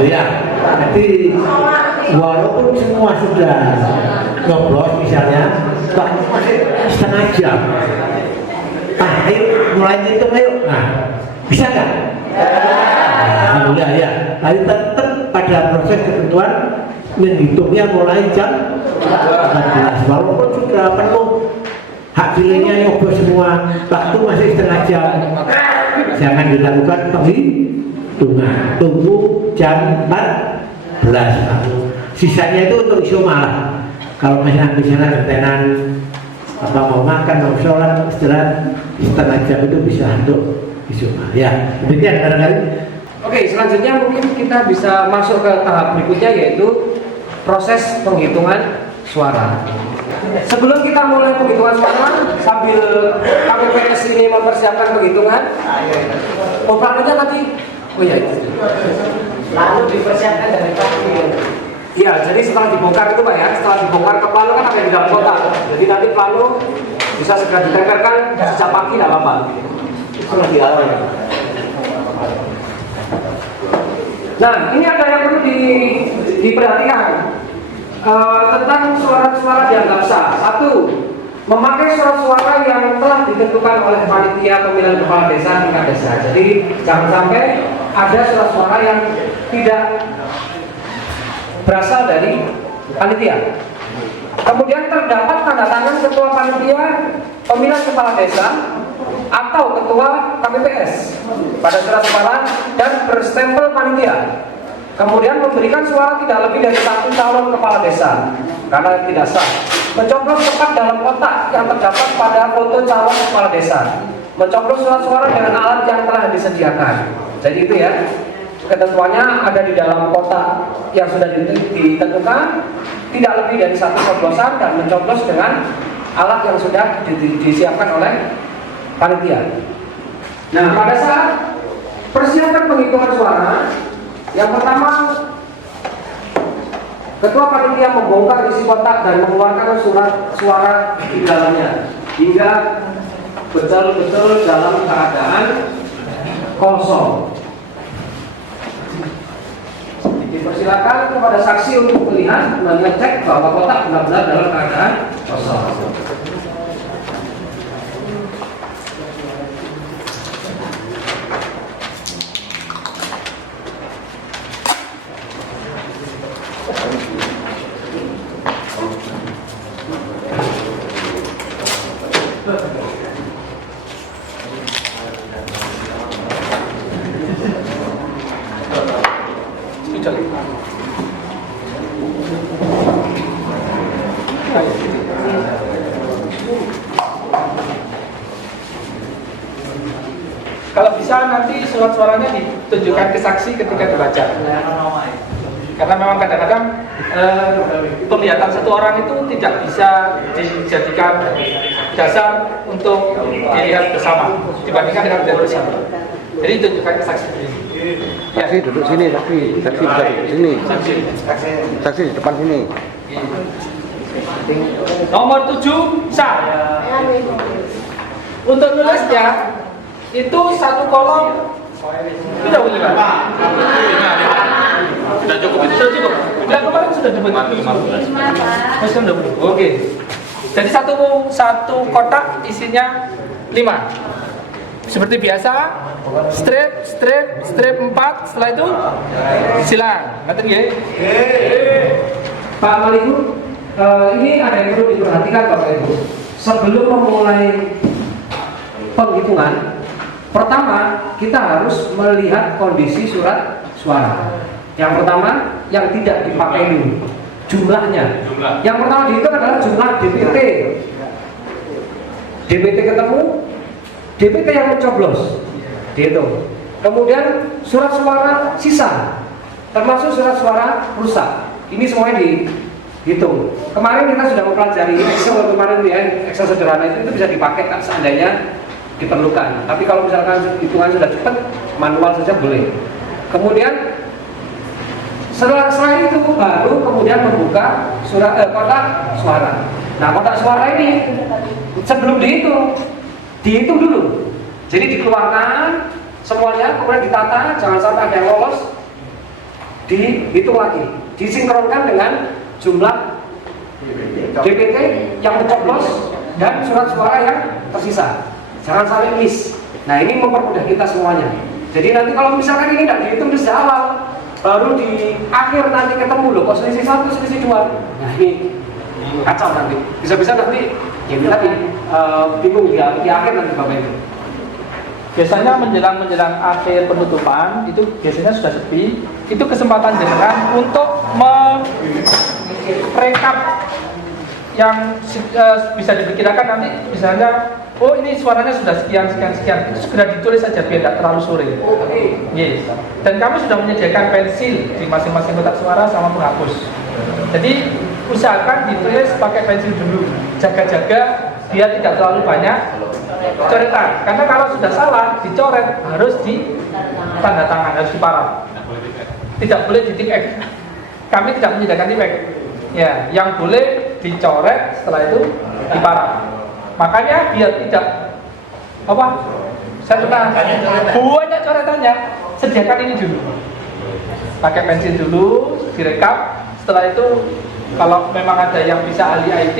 Ya, jadi walaupun semua sudah nyoblos misalnya, masih setengah jam. Ayo mulai ngitung ayo. Nah, bisa nggak? Alhamdulillah ya. Tapi tetap pada proses ketentuan menghitungnya mulai jam 14. Walaupun sudah penuh hak pilihnya nyoblos semua, waktu masih setengah jam. Jangan dilakukan penghitungan. Tunggu jam 14. Sisanya itu untuk isu malah. Kalau misalnya ketenan mau makan, mau sholat, istirahat setengah jam itu bisa untuk isu malah. Ya, demikian barangkali. Oke, selanjutnya mungkin kita bisa masuk ke tahap berikutnya yaitu proses penghitungan suara. Sebelum kita mulai penghitungan suara, sambil KPPS ini mempersiapkan penghitungan, planunya tadi, lalu dipersiapkan dari pagi. Iya, jadi setelah dibongkar itu Pak ya, setelah dibongkar ke plano kan ada di dalam kotak. Jadi nanti plano bisa segera ditempelkan sejak pagi, tidak apa-apa. Itu lebih awal. Nah, ini ada yang perlu diperhatikan. tentang suara-suara dianggap sah. 1. Memakai surat-suara yang telah ditentukan oleh panitia pemilihan kepala desa tingkat desa. Jadi jangan sampai ada surat-suara yang tidak berasal dari panitia. Kemudian terdapat tanda tangan ketua panitia pemilihan kepala desa atau ketua KPPS pada surat suara dan berstempel panitia. Kemudian memberikan suara tidak lebih dari 1 calon kepala desa karena tidak sah. Mencoblos tepat dalam kotak yang terdapat pada foto calon kepala desa. Mencoblos surat suara dengan alat yang telah disediakan. Jadi itu ya, ketentuannya ada di dalam kotak yang sudah ditentukan, tidak lebih dari 1 coblosan dan mencoblos dengan alat yang sudah disiapkan oleh panitia. Nah, pada saat persiapan penghitungan suara, yang pertama, ketua panitia membongkar isi kotak dan mengeluarkan surat suara di dalamnya hingga betul-betul dalam keadaan kosong. Dipersilakan kepada saksi untuk melihat, mengecek bahwa kotak benar-benar dalam keadaan kosong. Kalau bisa nanti surat suaranya ditunjukkan ke saksi ketika dibaca. Karena memang kadang-kadang penglihatan satu orang itu tidak bisa dijadikan dasar untuk dilihat bersama dibandingkan dengan dilihat bersama. Jadi tunjukkan ke saksi. Ya. Saksi duduk sini, saksi bisa duduk sini. Saksi di depan sini. Nomor 7 sah. Untuk nulisnya itu 1 kolom sudah boleh Pak? Sudah cukup. Sudah cukup. Yang kemarin sudah cukup. 15. Sudah cukup. Oke. Jadi satu kotak isinya 5. Seperti biasa, strip 4, setelah itu silang. Ngerti ya? Pak Maliku, ini ada yang perlu diperhatikan Bapak Ibu. Sebelum memulai penghitungan, pertama kita harus melihat kondisi surat suara. Yang pertama, yang tidak dipakai dulu, jumlahnya. Yang pertama dihitung adalah jumlah DPT. DPT ketemu, DPT yang mencoblos dihitung. Kemudian surat suara sisa, termasuk surat suara rusak. Ini semuanya dihitung. Kemarin kita sudah mempelajari Excel kemarin ya, Excel sederhana itu bisa dipakai kan seandainya diperlukan. Tapi kalau misalkan hitungan sudah cepat, manual saja boleh. Kemudian setelah itu baru kemudian membuka kotak suara. Nah, kotak suara ini sebelum dihitung dulu. Jadi dikeluarkan semuanya, kemudian ditata, jangan sampai ada yang lolos. Dihitung lagi, disinkronkan dengan jumlah DPT yang mencoblos dan surat suara yang tersisa. Jangan sampai miss. Nah, ini mempermudah kita semuanya. Jadi nanti kalau misalkan ini tidak dihitung di awal, baru di akhir nanti ketemu loh, kok selisih 1, selisih 2. Nah, ini kacau nanti. Bisa-bisa nanti ya tadi bingung di akhir nanti Bapak Ibu. Biasanya menjelang akhir penutupan itu biasanya sudah sepi. Itu kesempatan jenengan untuk merekap yang bisa diperkirakan nanti misalnya, oh ini suaranya sudah sekian, itu segera ditulis saja biar tidak terlalu sore. Yes. Dan kami sudah menyediakan pensil di masing-masing kotak suara sama penghapus. Jadi usahakan ditulis pakai pensil dulu, jaga-jaga dia tidak terlalu banyak coretan. Karena kalau sudah salah dicoret harus di tanda tangan, harus diparaf. Tidak boleh di tik X. Kami tidak menyediakan tik X. Ya, yang boleh dicoret setelah itu diparaf. Makanya biar tidak saya pernah banyak coretannya, sediakan ini dulu. Pakai pensil dulu, direkap, setelah itu Kalau memang ada yang bisa ahli IT,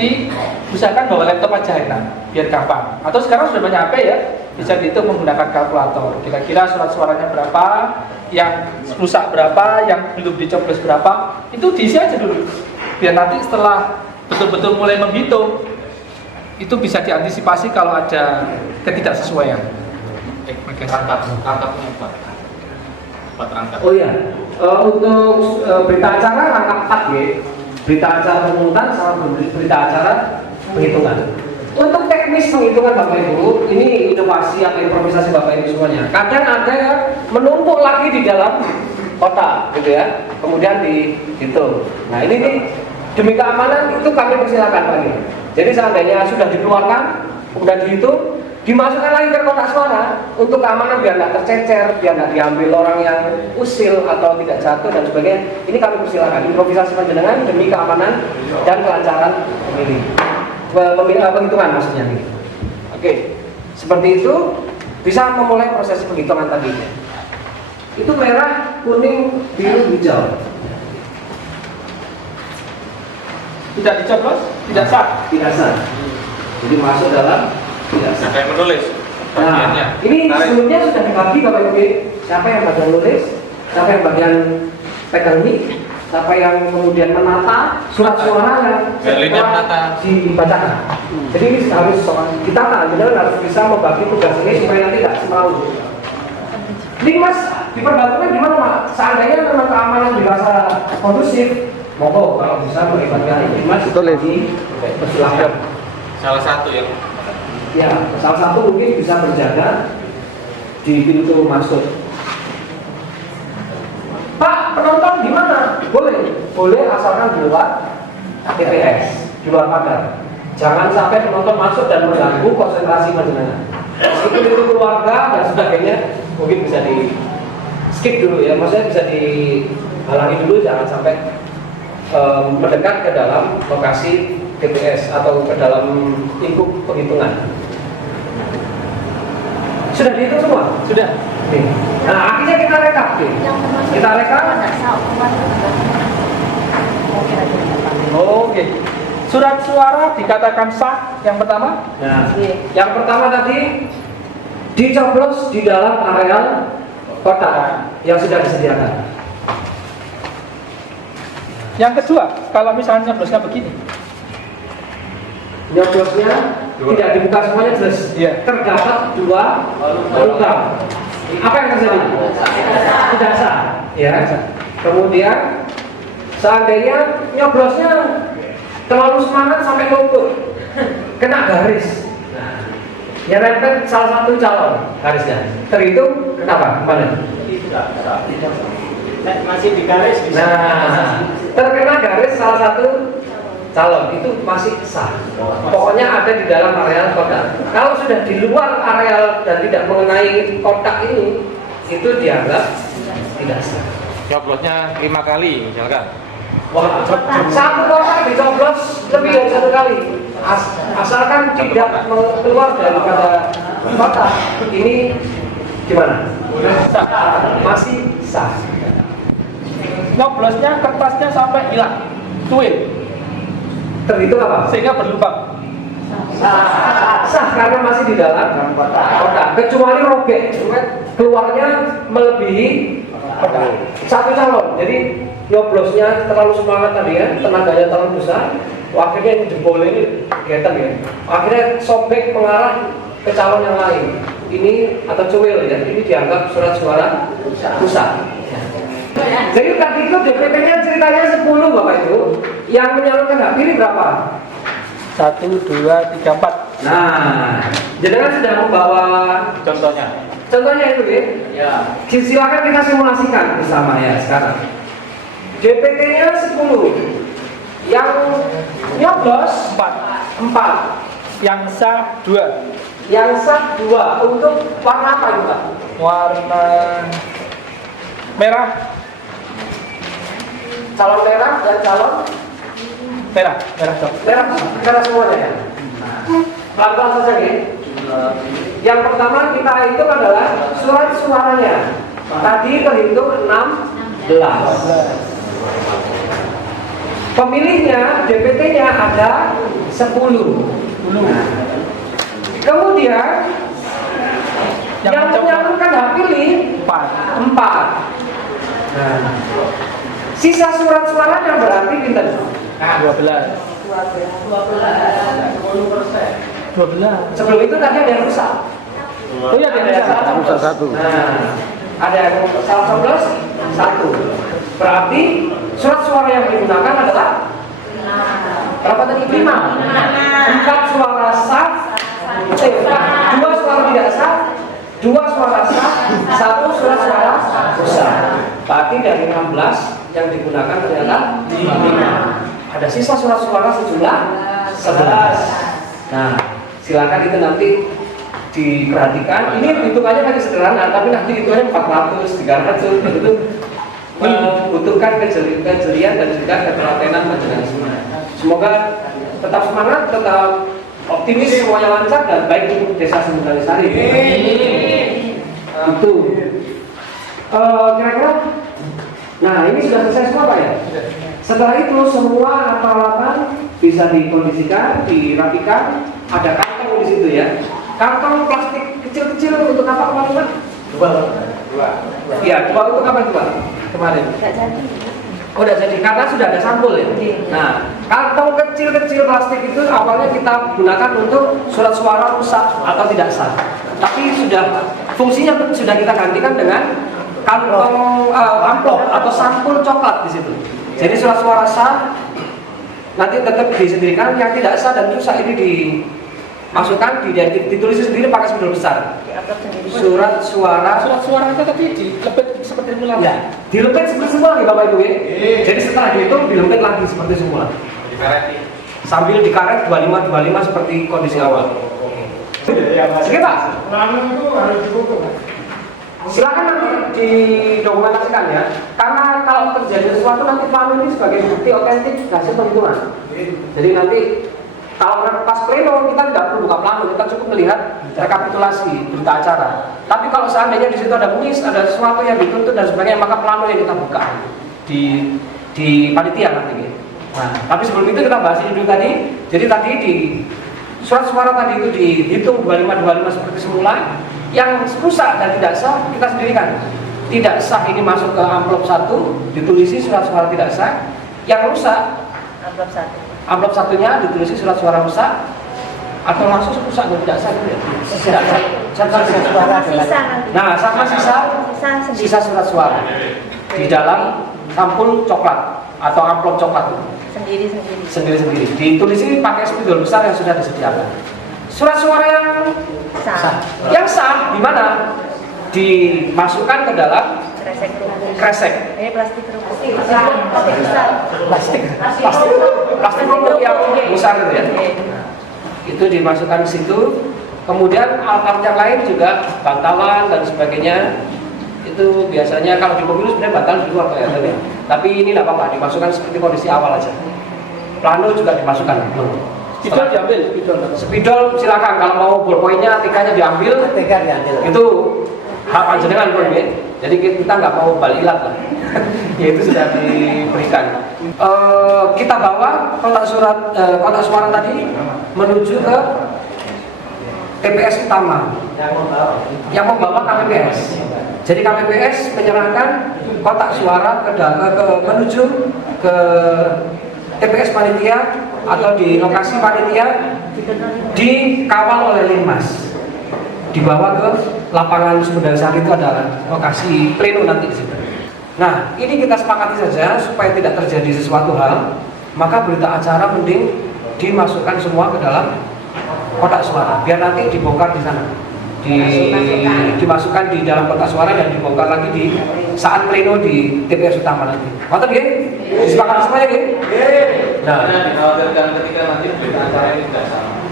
usahakan bawa laptop aja enak, biar gampang. Atau sekarang sudah banyak HP ya, bisa dihitung menggunakan kalkulator. Kira-kira surat suaranya berapa, yang rusak berapa, yang belum dicoblos berapa, itu diisi aja dulu. Biar nanti setelah betul-betul mulai menghitung, itu bisa diantisipasi kalau ada ketidaksesuaian. Rangkapnya Pak. Oh iya, untuk berita acara rangkap 4 ya. Berita acara pemungutan sama berita acara penghitungan. Untuk teknis penghitungan Bapak Ibu, ini inovasi atau improvisasi Bapak Ibu semuanya. Kadang ada yang menumpuk lagi di dalam kotak gitu ya, kemudian dihitung. Nah ini nih, demi keamanan itu kami persilakan Pak. Jadi seandainya sudah dikeluarkan, kemudian dihitung, dimasukkan lagi ke kotak suara untuk keamanan biar nggak tercecer, biar nggak diambil orang yang usil atau tidak jatuh dan sebagainya. Ini kami persilakan improvisasi panjenengan demi keamanan dan kelancaran penghitungan maksudnya nih. Oke, seperti itu bisa memulai proses penghitungan tadi. Itu merah, kuning, biru, hijau. Tidak dicoblos, tidak sah. Tidak sah. Jadi masuk dalam tidak sah. Siapa yang menulis? Bagiannya. Nah, ini sebelumnya sudah dibagi Bapak Ibu. Siapa yang bagian nulis, siapa yang bagian pegang mic, siapa yang kemudian menata surat suara yang setelah dibacakan. Jadi ini harus ditata, jadi harus bisa membagi tugas ini supaya nanti tidak semrawut. Ini Mas, di perbantuan gimana Pak? Seandainya memang keamanan dirasa kondusif, monggo kalau bisa melibatkan ini Mas. Betul lagi. Persilahkan. Salah satu yang Ya, salah satu mungkin bisa berjaga di pintu masuk. Pak, penonton gimana? Boleh asalkan di luar TPS, di luar pagar. Jangan sampai penonton masuk dan mengganggu konsentrasi panjenengan. Meskipun itu keluarga dan sebagainya, mungkin bisa di skip dulu ya, maksudnya bisa dihalangi dulu, jangan sampai mendekat ke dalam lokasi TPS atau ke dalam lingkup penghitungan. Sudah dihitung semua? Sudah. Nih. Nah, akhirnya kita rekap nih. Kita rekap. Oke. Surat suara dikatakan sah yang pertama. Nah, yang pertama tadi dicoblos di dalam areal kotak yang sudah disediakan. Yang kedua, kalau misalnya nyoblosnya begini, nyoblosnya tidak dibuka semuanya jelas. Iya. Terdapat 2 lubang. Apa yang terjadi? Tidak sah. Ya. Kemudian seandainya nyoblosnya terlalu semangat sampai luntur, kena garis. Ya rempet salah satu calon garisnya. Terhitung kenapa? Kemana? Masih di garis. Nah, terkena garis salah satu calon itu masih sah. Pokoknya ada di dalam areal kotak. Kalau sudah di luar areal dan tidak mengenai kotak ini, itu dianggap tidak sah. coblosnya 5 kali misalkan. Wah, satu kotak dicoblos lebih dari 1 kali. Asalkan tidak keluar daripada kotak. Ini gimana? sah. Masih sah. Nyoblosnya kertasnya sampai hilang, tuil, Terhitung apa? sehingga berlubang. Sah karena masih di dalam kotak. Kecuali robek, keluarnya melebihi satu calon. Jadi nyoblosnya terlalu semangat tadi ya, tenaganya terlalu besar. Akhirnya yang jempol ini kelihatan ya. Akhirnya sobek mengarah ke calon yang lain. Ini atau cuil ya. Ini dianggap surat suara rusak. Jadi tadi itu DPT-nya ceritanya 10 Bapak Ibu. Yang menyalurkan hak pilih berapa? 1, 2, 3, 4. Nah, jenengan sudah membawa contohnya itu ya. Silakan kita simulasikan bersama ya sekarang. DPT-nya 10. Yang nyoblos 4. Yang sah 2. Yang sah 2. Untuk warna apa itu Pak? Warna merah. Calon merah dan calon Merah dok. merah semuanya ya. Pelan-pelan saja ya. Yang pertama kita hitung adalah surat suaranya. Tadi terhitung 16. Pemilihnya, DPT-nya ada 10. Nah, kemudian yang menyalurkan hak pilih 4. Nah, sisa surat suaranya berarti pinter. 12. Sebelum itu tadi ada yang rusak. Oh iya, ada rusak 1. Nah, ada yang salah coblos 1. Berarti surat suara yang digunakan adalah berapa tadi? 5. 4 suara sah, 2 suara tidak sah, 2 suara sah, 1 surat suara sah. Berarti dari 16 yang digunakan adalah 5. Ada sisa surat suara sejumlah 11. Nah, silakan itu nanti diperhatikan. Ini hitungannya tadi sederhana, tapi nanti hitungannya 400, 300 itu membutuhkan kejelian dan juga ketelatenan panjenengan semua. Semoga tetap semangat, tetap optimis, semuanya lancar dan baik untuk Desa Sumberdawi. Itu kira-kira. Nah, ini sudah selesai semua Pak ya? Setelah itu semua peralatan bisa dikondisikan, dirapikan. Ada kantong di situ ya. Kantong plastik kecil-kecil untuk apa kemarin Pak? 2. Iya, 2 untuk apa itu Pak? Kemarin. Oh, udah jadi karena sudah ada sampul ya. Nah, kantong kecil-kecil plastik itu awalnya kita gunakan untuk surat suara rusak atau tidak sah. Tapi fungsinya sudah kita gantikan dengan kantong amplop atau sampul coklat di situ. Jadi surat suara sah nanti tetap disendirikan, yang tidak sah dan rusak ini dimasukkan, ditulis sendiri pakai spidol besar. Surat suara itu tadi dilepet seperti semula. Ya, dilepet seperti semula nih Bapak Ibu ya. Jadi setelah itu dilepet lagi seperti semula. Sambil dikaret 25 seperti kondisi awal. Oke Pak. Lalu itu harus dibuka. Silakan nanti didokumentasikan ya. Karena kalau terjadi sesuatu nanti plano ini sebagai bukti otentik hasil penghitungan. Jadi nanti kalau pas pleno kita tidak perlu buka plano, kita cukup melihat rekapitulasi berita acara. Tapi kalau seandainya di situ ada miss, ada sesuatu yang dituntut dan sebagainya, maka plano yang kita buka di panitia nanti. Nah, tapi sebelum itu kita bahas ini dulu tadi. Jadi tadi di surat suara tadi itu dihitung 25 seperti semula. Yang rusak dan tidak sah kita sendirikan. Tidak sah ini masuk ke amplop 1, ditulisi surat suara tidak sah. Yang rusak amplop 1-nya ditulisi surat suara rusak atau langsung rusak dan tidak sah gitu ya. Tidak sah. Nah, sama sisa surat suara di dalam sampul coklat atau amplop coklat itu. Sendiri-sendiri. Ditulisi pakai spidol besar yang sudah disediakan. Surat suara yang sah. Yang sah di mana? Dimasukkan ke dalam kresek. Plastik rokok yang besar itu ya. Itu dimasukkan di situ. Kemudian alat-alat yang lain juga bantalan dan sebagainya. Itu biasanya kalau di mobil sebenarnya bantalan di luar kelihatannya. Tapi ini tidak apa-apa, dimasukkan seperti kondisi awal aja. Plano juga dimasukkan. Spidol diambil, spidol silakan, kalau mau ballpointnya, tikanya diambil. Itu hak panjenengan pun ya. Jadi kita nggak mau balilat lah. Ya itu sudah diberikan. Kita bawa kotak suara tadi menuju ke TPS utama yang membawa KPPS. Jadi KPPS menyerahkan kotak suara menuju ke TPS panitia atau di lokasi panitia, dikawal oleh Linmas, dibawa ke lapangan Sumberdawi itu ada lokasi pleno nanti di situ. Nah, ini kita sepakati saja supaya tidak terjadi sesuatu hal, maka berita acara mending dimasukkan semua ke dalam kotak suara, biar nanti dibongkar di sana. Dimasukkan di dalam kotak suara dan dibongkar lagi di saat pleno di TPS utama nanti. Mantap ya? Disepakati semuanya ya? Nah, dikhawatirkan ketika nanti berita acara ini tidak sama.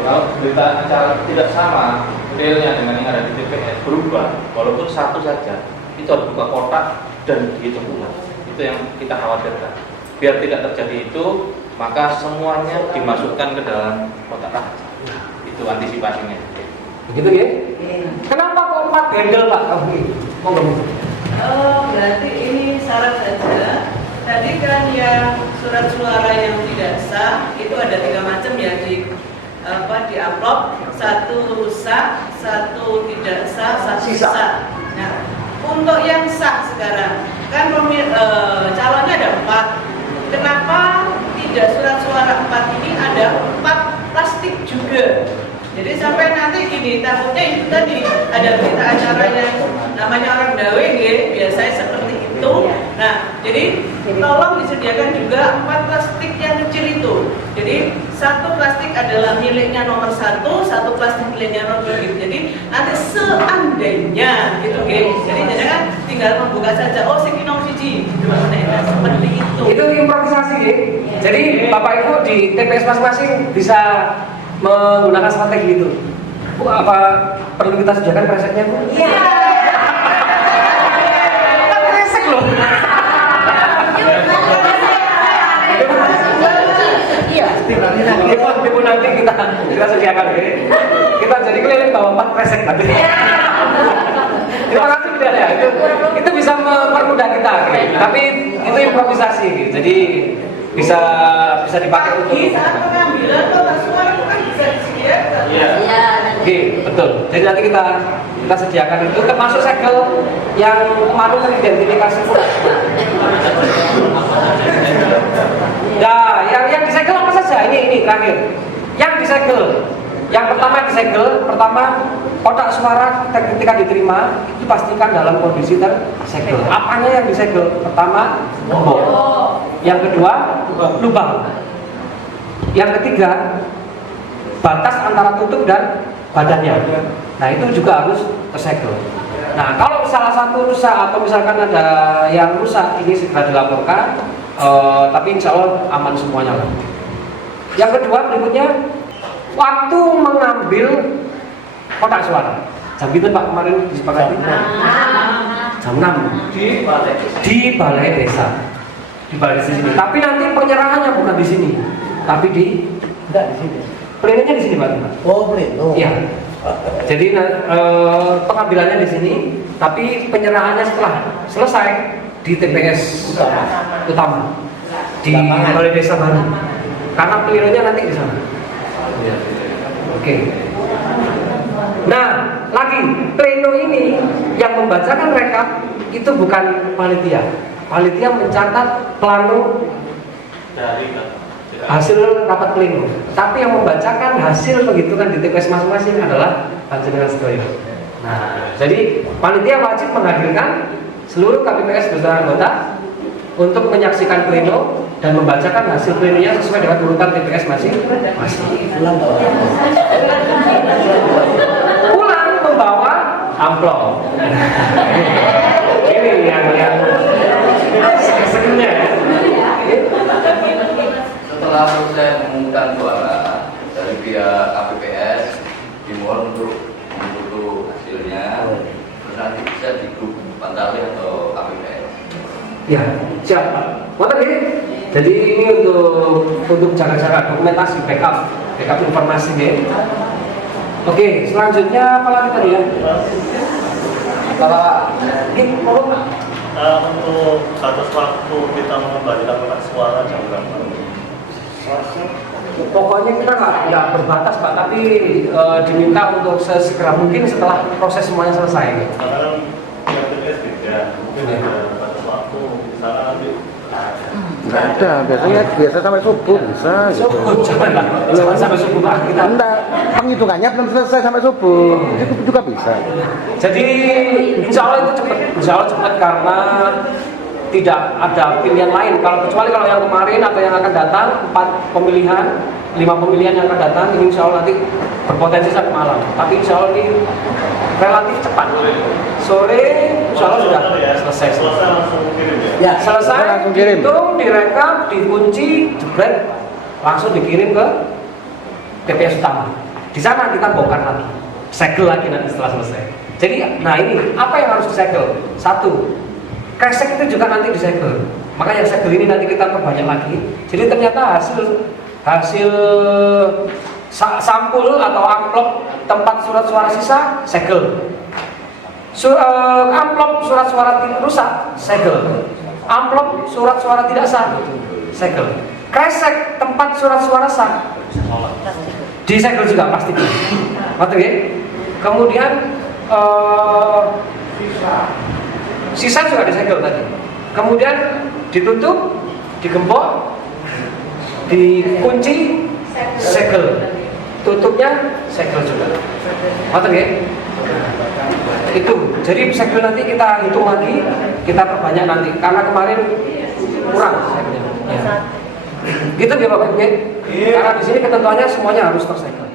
Kalau berita acara tidak sama, realnya dengan yang ada di TPS berubah, walaupun satu saja, itu harus buka kotak dan dihitung ulang. Itu yang kita khawatirkan. Biar tidak terjadi itu, maka semuanya dimasukkan ke dalam kotak raja. Itu antisipasinya. Begitu ya? Kenapa kok 4 handle Pak? Berarti ini syarat saja. Tadi kan yang surat suara yang tidak sah itu ada 3 macam ya di amplop, 1 sah, 1 tidak sah, 1 sah. Nah, untuk yang sah sekarang kan calonnya ada 4. Kenapa tidak surat suara 4 ini ada 4 plastik juga? Jadi sampai nanti gini, takutnya itu tadi ada berita acara yang namanya orang dawe biasanya seperti itu. Nah, jadi tolong disediakan juga 4 plastik yang kecil itu. Jadi 1 plastik adalah miliknya nomor 1, 1 plastik miliknya nomor 2 gitu. Jadi nanti seandainya gitu Jadi jangan tinggal membuka saja, oh sing nomor 1 gitu. Nah, seperti itu. Itu improvisasi Jadi Bapak Ibu di TPS masing-masing bisa menggunakan strategi itu. Bu, apa perlu kita sediakan kreseknya, Bu? Iya. Kan kresek loh. Iya. Tipu nanti kita sediakan Kita jadi keliling bawa 4 kresek tadi. Terima kasih Bu ya. Itu bisa mempermudah kita. Tapi itu improvisasi. Jadi bisa dipakai untuk saat pengambilan kotak suara itu kan bisa disediakan. Iya. Oke, betul. Jadi nanti kita sediakan itu termasuk segel yang kemarin teridentifikasi. Nah, yang disegel apa saja? Ini terakhir. Yang disegel. Yang pertama kotak suara ketika diterima itu pastikan dalam kondisi tersegel. Apanya yang disegel? Pertama, gembok. Yang kedua, lubang. Yang ketiga, batas antara tutup dan badannya. Nah, itu juga harus tersegel. Nah, kalau salah satu rusak atau misalkan ada yang rusak, ini segera dilaporkan. Tapi insya Allah aman semuanya. Yang kedua, berikutnya, waktu mengambil kotak suara. Jam itu Pak kemarin disepakati? Jam 6 di balai desa. Di balai desa sini. Tapi nanti penyerahannya bukan di sini, tapi enggak di sini. Plenonya di sini Pak. Oh, pleno. Iya. Jadi pengambilannya di sini, tapi penyerahannya setelah selesai di TPS utama di balai desa baru. Karena plenonya nanti di sana. Oke. Nah, lagi pleno ini yang membacakan rekap itu bukan panitia. Panitia mencatat plano Dari hasil rapat pleno. Tapi yang membacakan hasil penghitungan di TPS masing-masing adalah panjenengan sedaya. Nah, jadi panitia wajib menghadirkan seluruh KPPS beserta anggota untuk menyaksikan pleno dan membacakan hasil plenonya sesuai dengan urutan TPS masing-masing. Pulang membawa amplop. Ini yang sebenarnya. Setelah selesai mengumumkan suara dari pihak KPPS dimohon untuk memfoto hasilnya, terus nanti bisa di grup Pantali atau KPPS. Ya, siap. Mohon ya. Jadi ini untuk jaga-jaga dokumentasi backup informasi ya. Oke, selanjutnya apa lagi tadi ya? Kalau untuk batas waktu kita mengembalikan kotak suara jam berapa? Pokoknya kita nggak berbatas Pak, tapi diminta untuk sesegera mungkin setelah proses semuanya selesai. Karena yang TPS beda, mungkin ada batas waktu, misalnya nanti Nggak ada, biasa sampai subuh bisa. Subuh, jangan sampai subuh Pak. Kita Enggak, penghitungannya belum selesai sampai subuh, itu juga bisa. Jadi insya Allah itu cepat karena tidak ada pilihan lain. Kecuali kalau yang kemarin atau yang akan datang 5 pemilihan yang akan datang, ini insya Allah nanti berpotensi sampai malam. Tapi insya Allah ini relatif cepat. Sore insya Allah sudah selesai. selesai langsung kirim ya? Selesai, langsung kirim. dihitung, direkap, dikunci, jebret, langsung dikirim ke TPS utama. Di sana kita bongkar lagi, segel lagi nanti setelah selesai. Jadi, nah ini apa yang harus disegel? 1, kresek itu juga nanti disegel. Maka yang segel ini nanti kita perbanyak lagi. Jadi ternyata hasil sampul atau amplop tempat surat suara sisa segel. Amplop surat suara rusak segel. amplop surat suara tidak sah, segel. Kresek tempat surat suara sah, disegel juga pasti. Oke. Kemudian sisa juga disegel tadi. Kemudian ditutup, digembok, dikunci, segel. Tutupnya segel juga. Oke. Itu. Jadi segel nanti kita hitung lagi, kita perbanyak nanti. Karena kemarin kurang segelnya. Ya. Gitu ya Bapak Ibu. Karena di sini ketentuannya semuanya harus tersegel.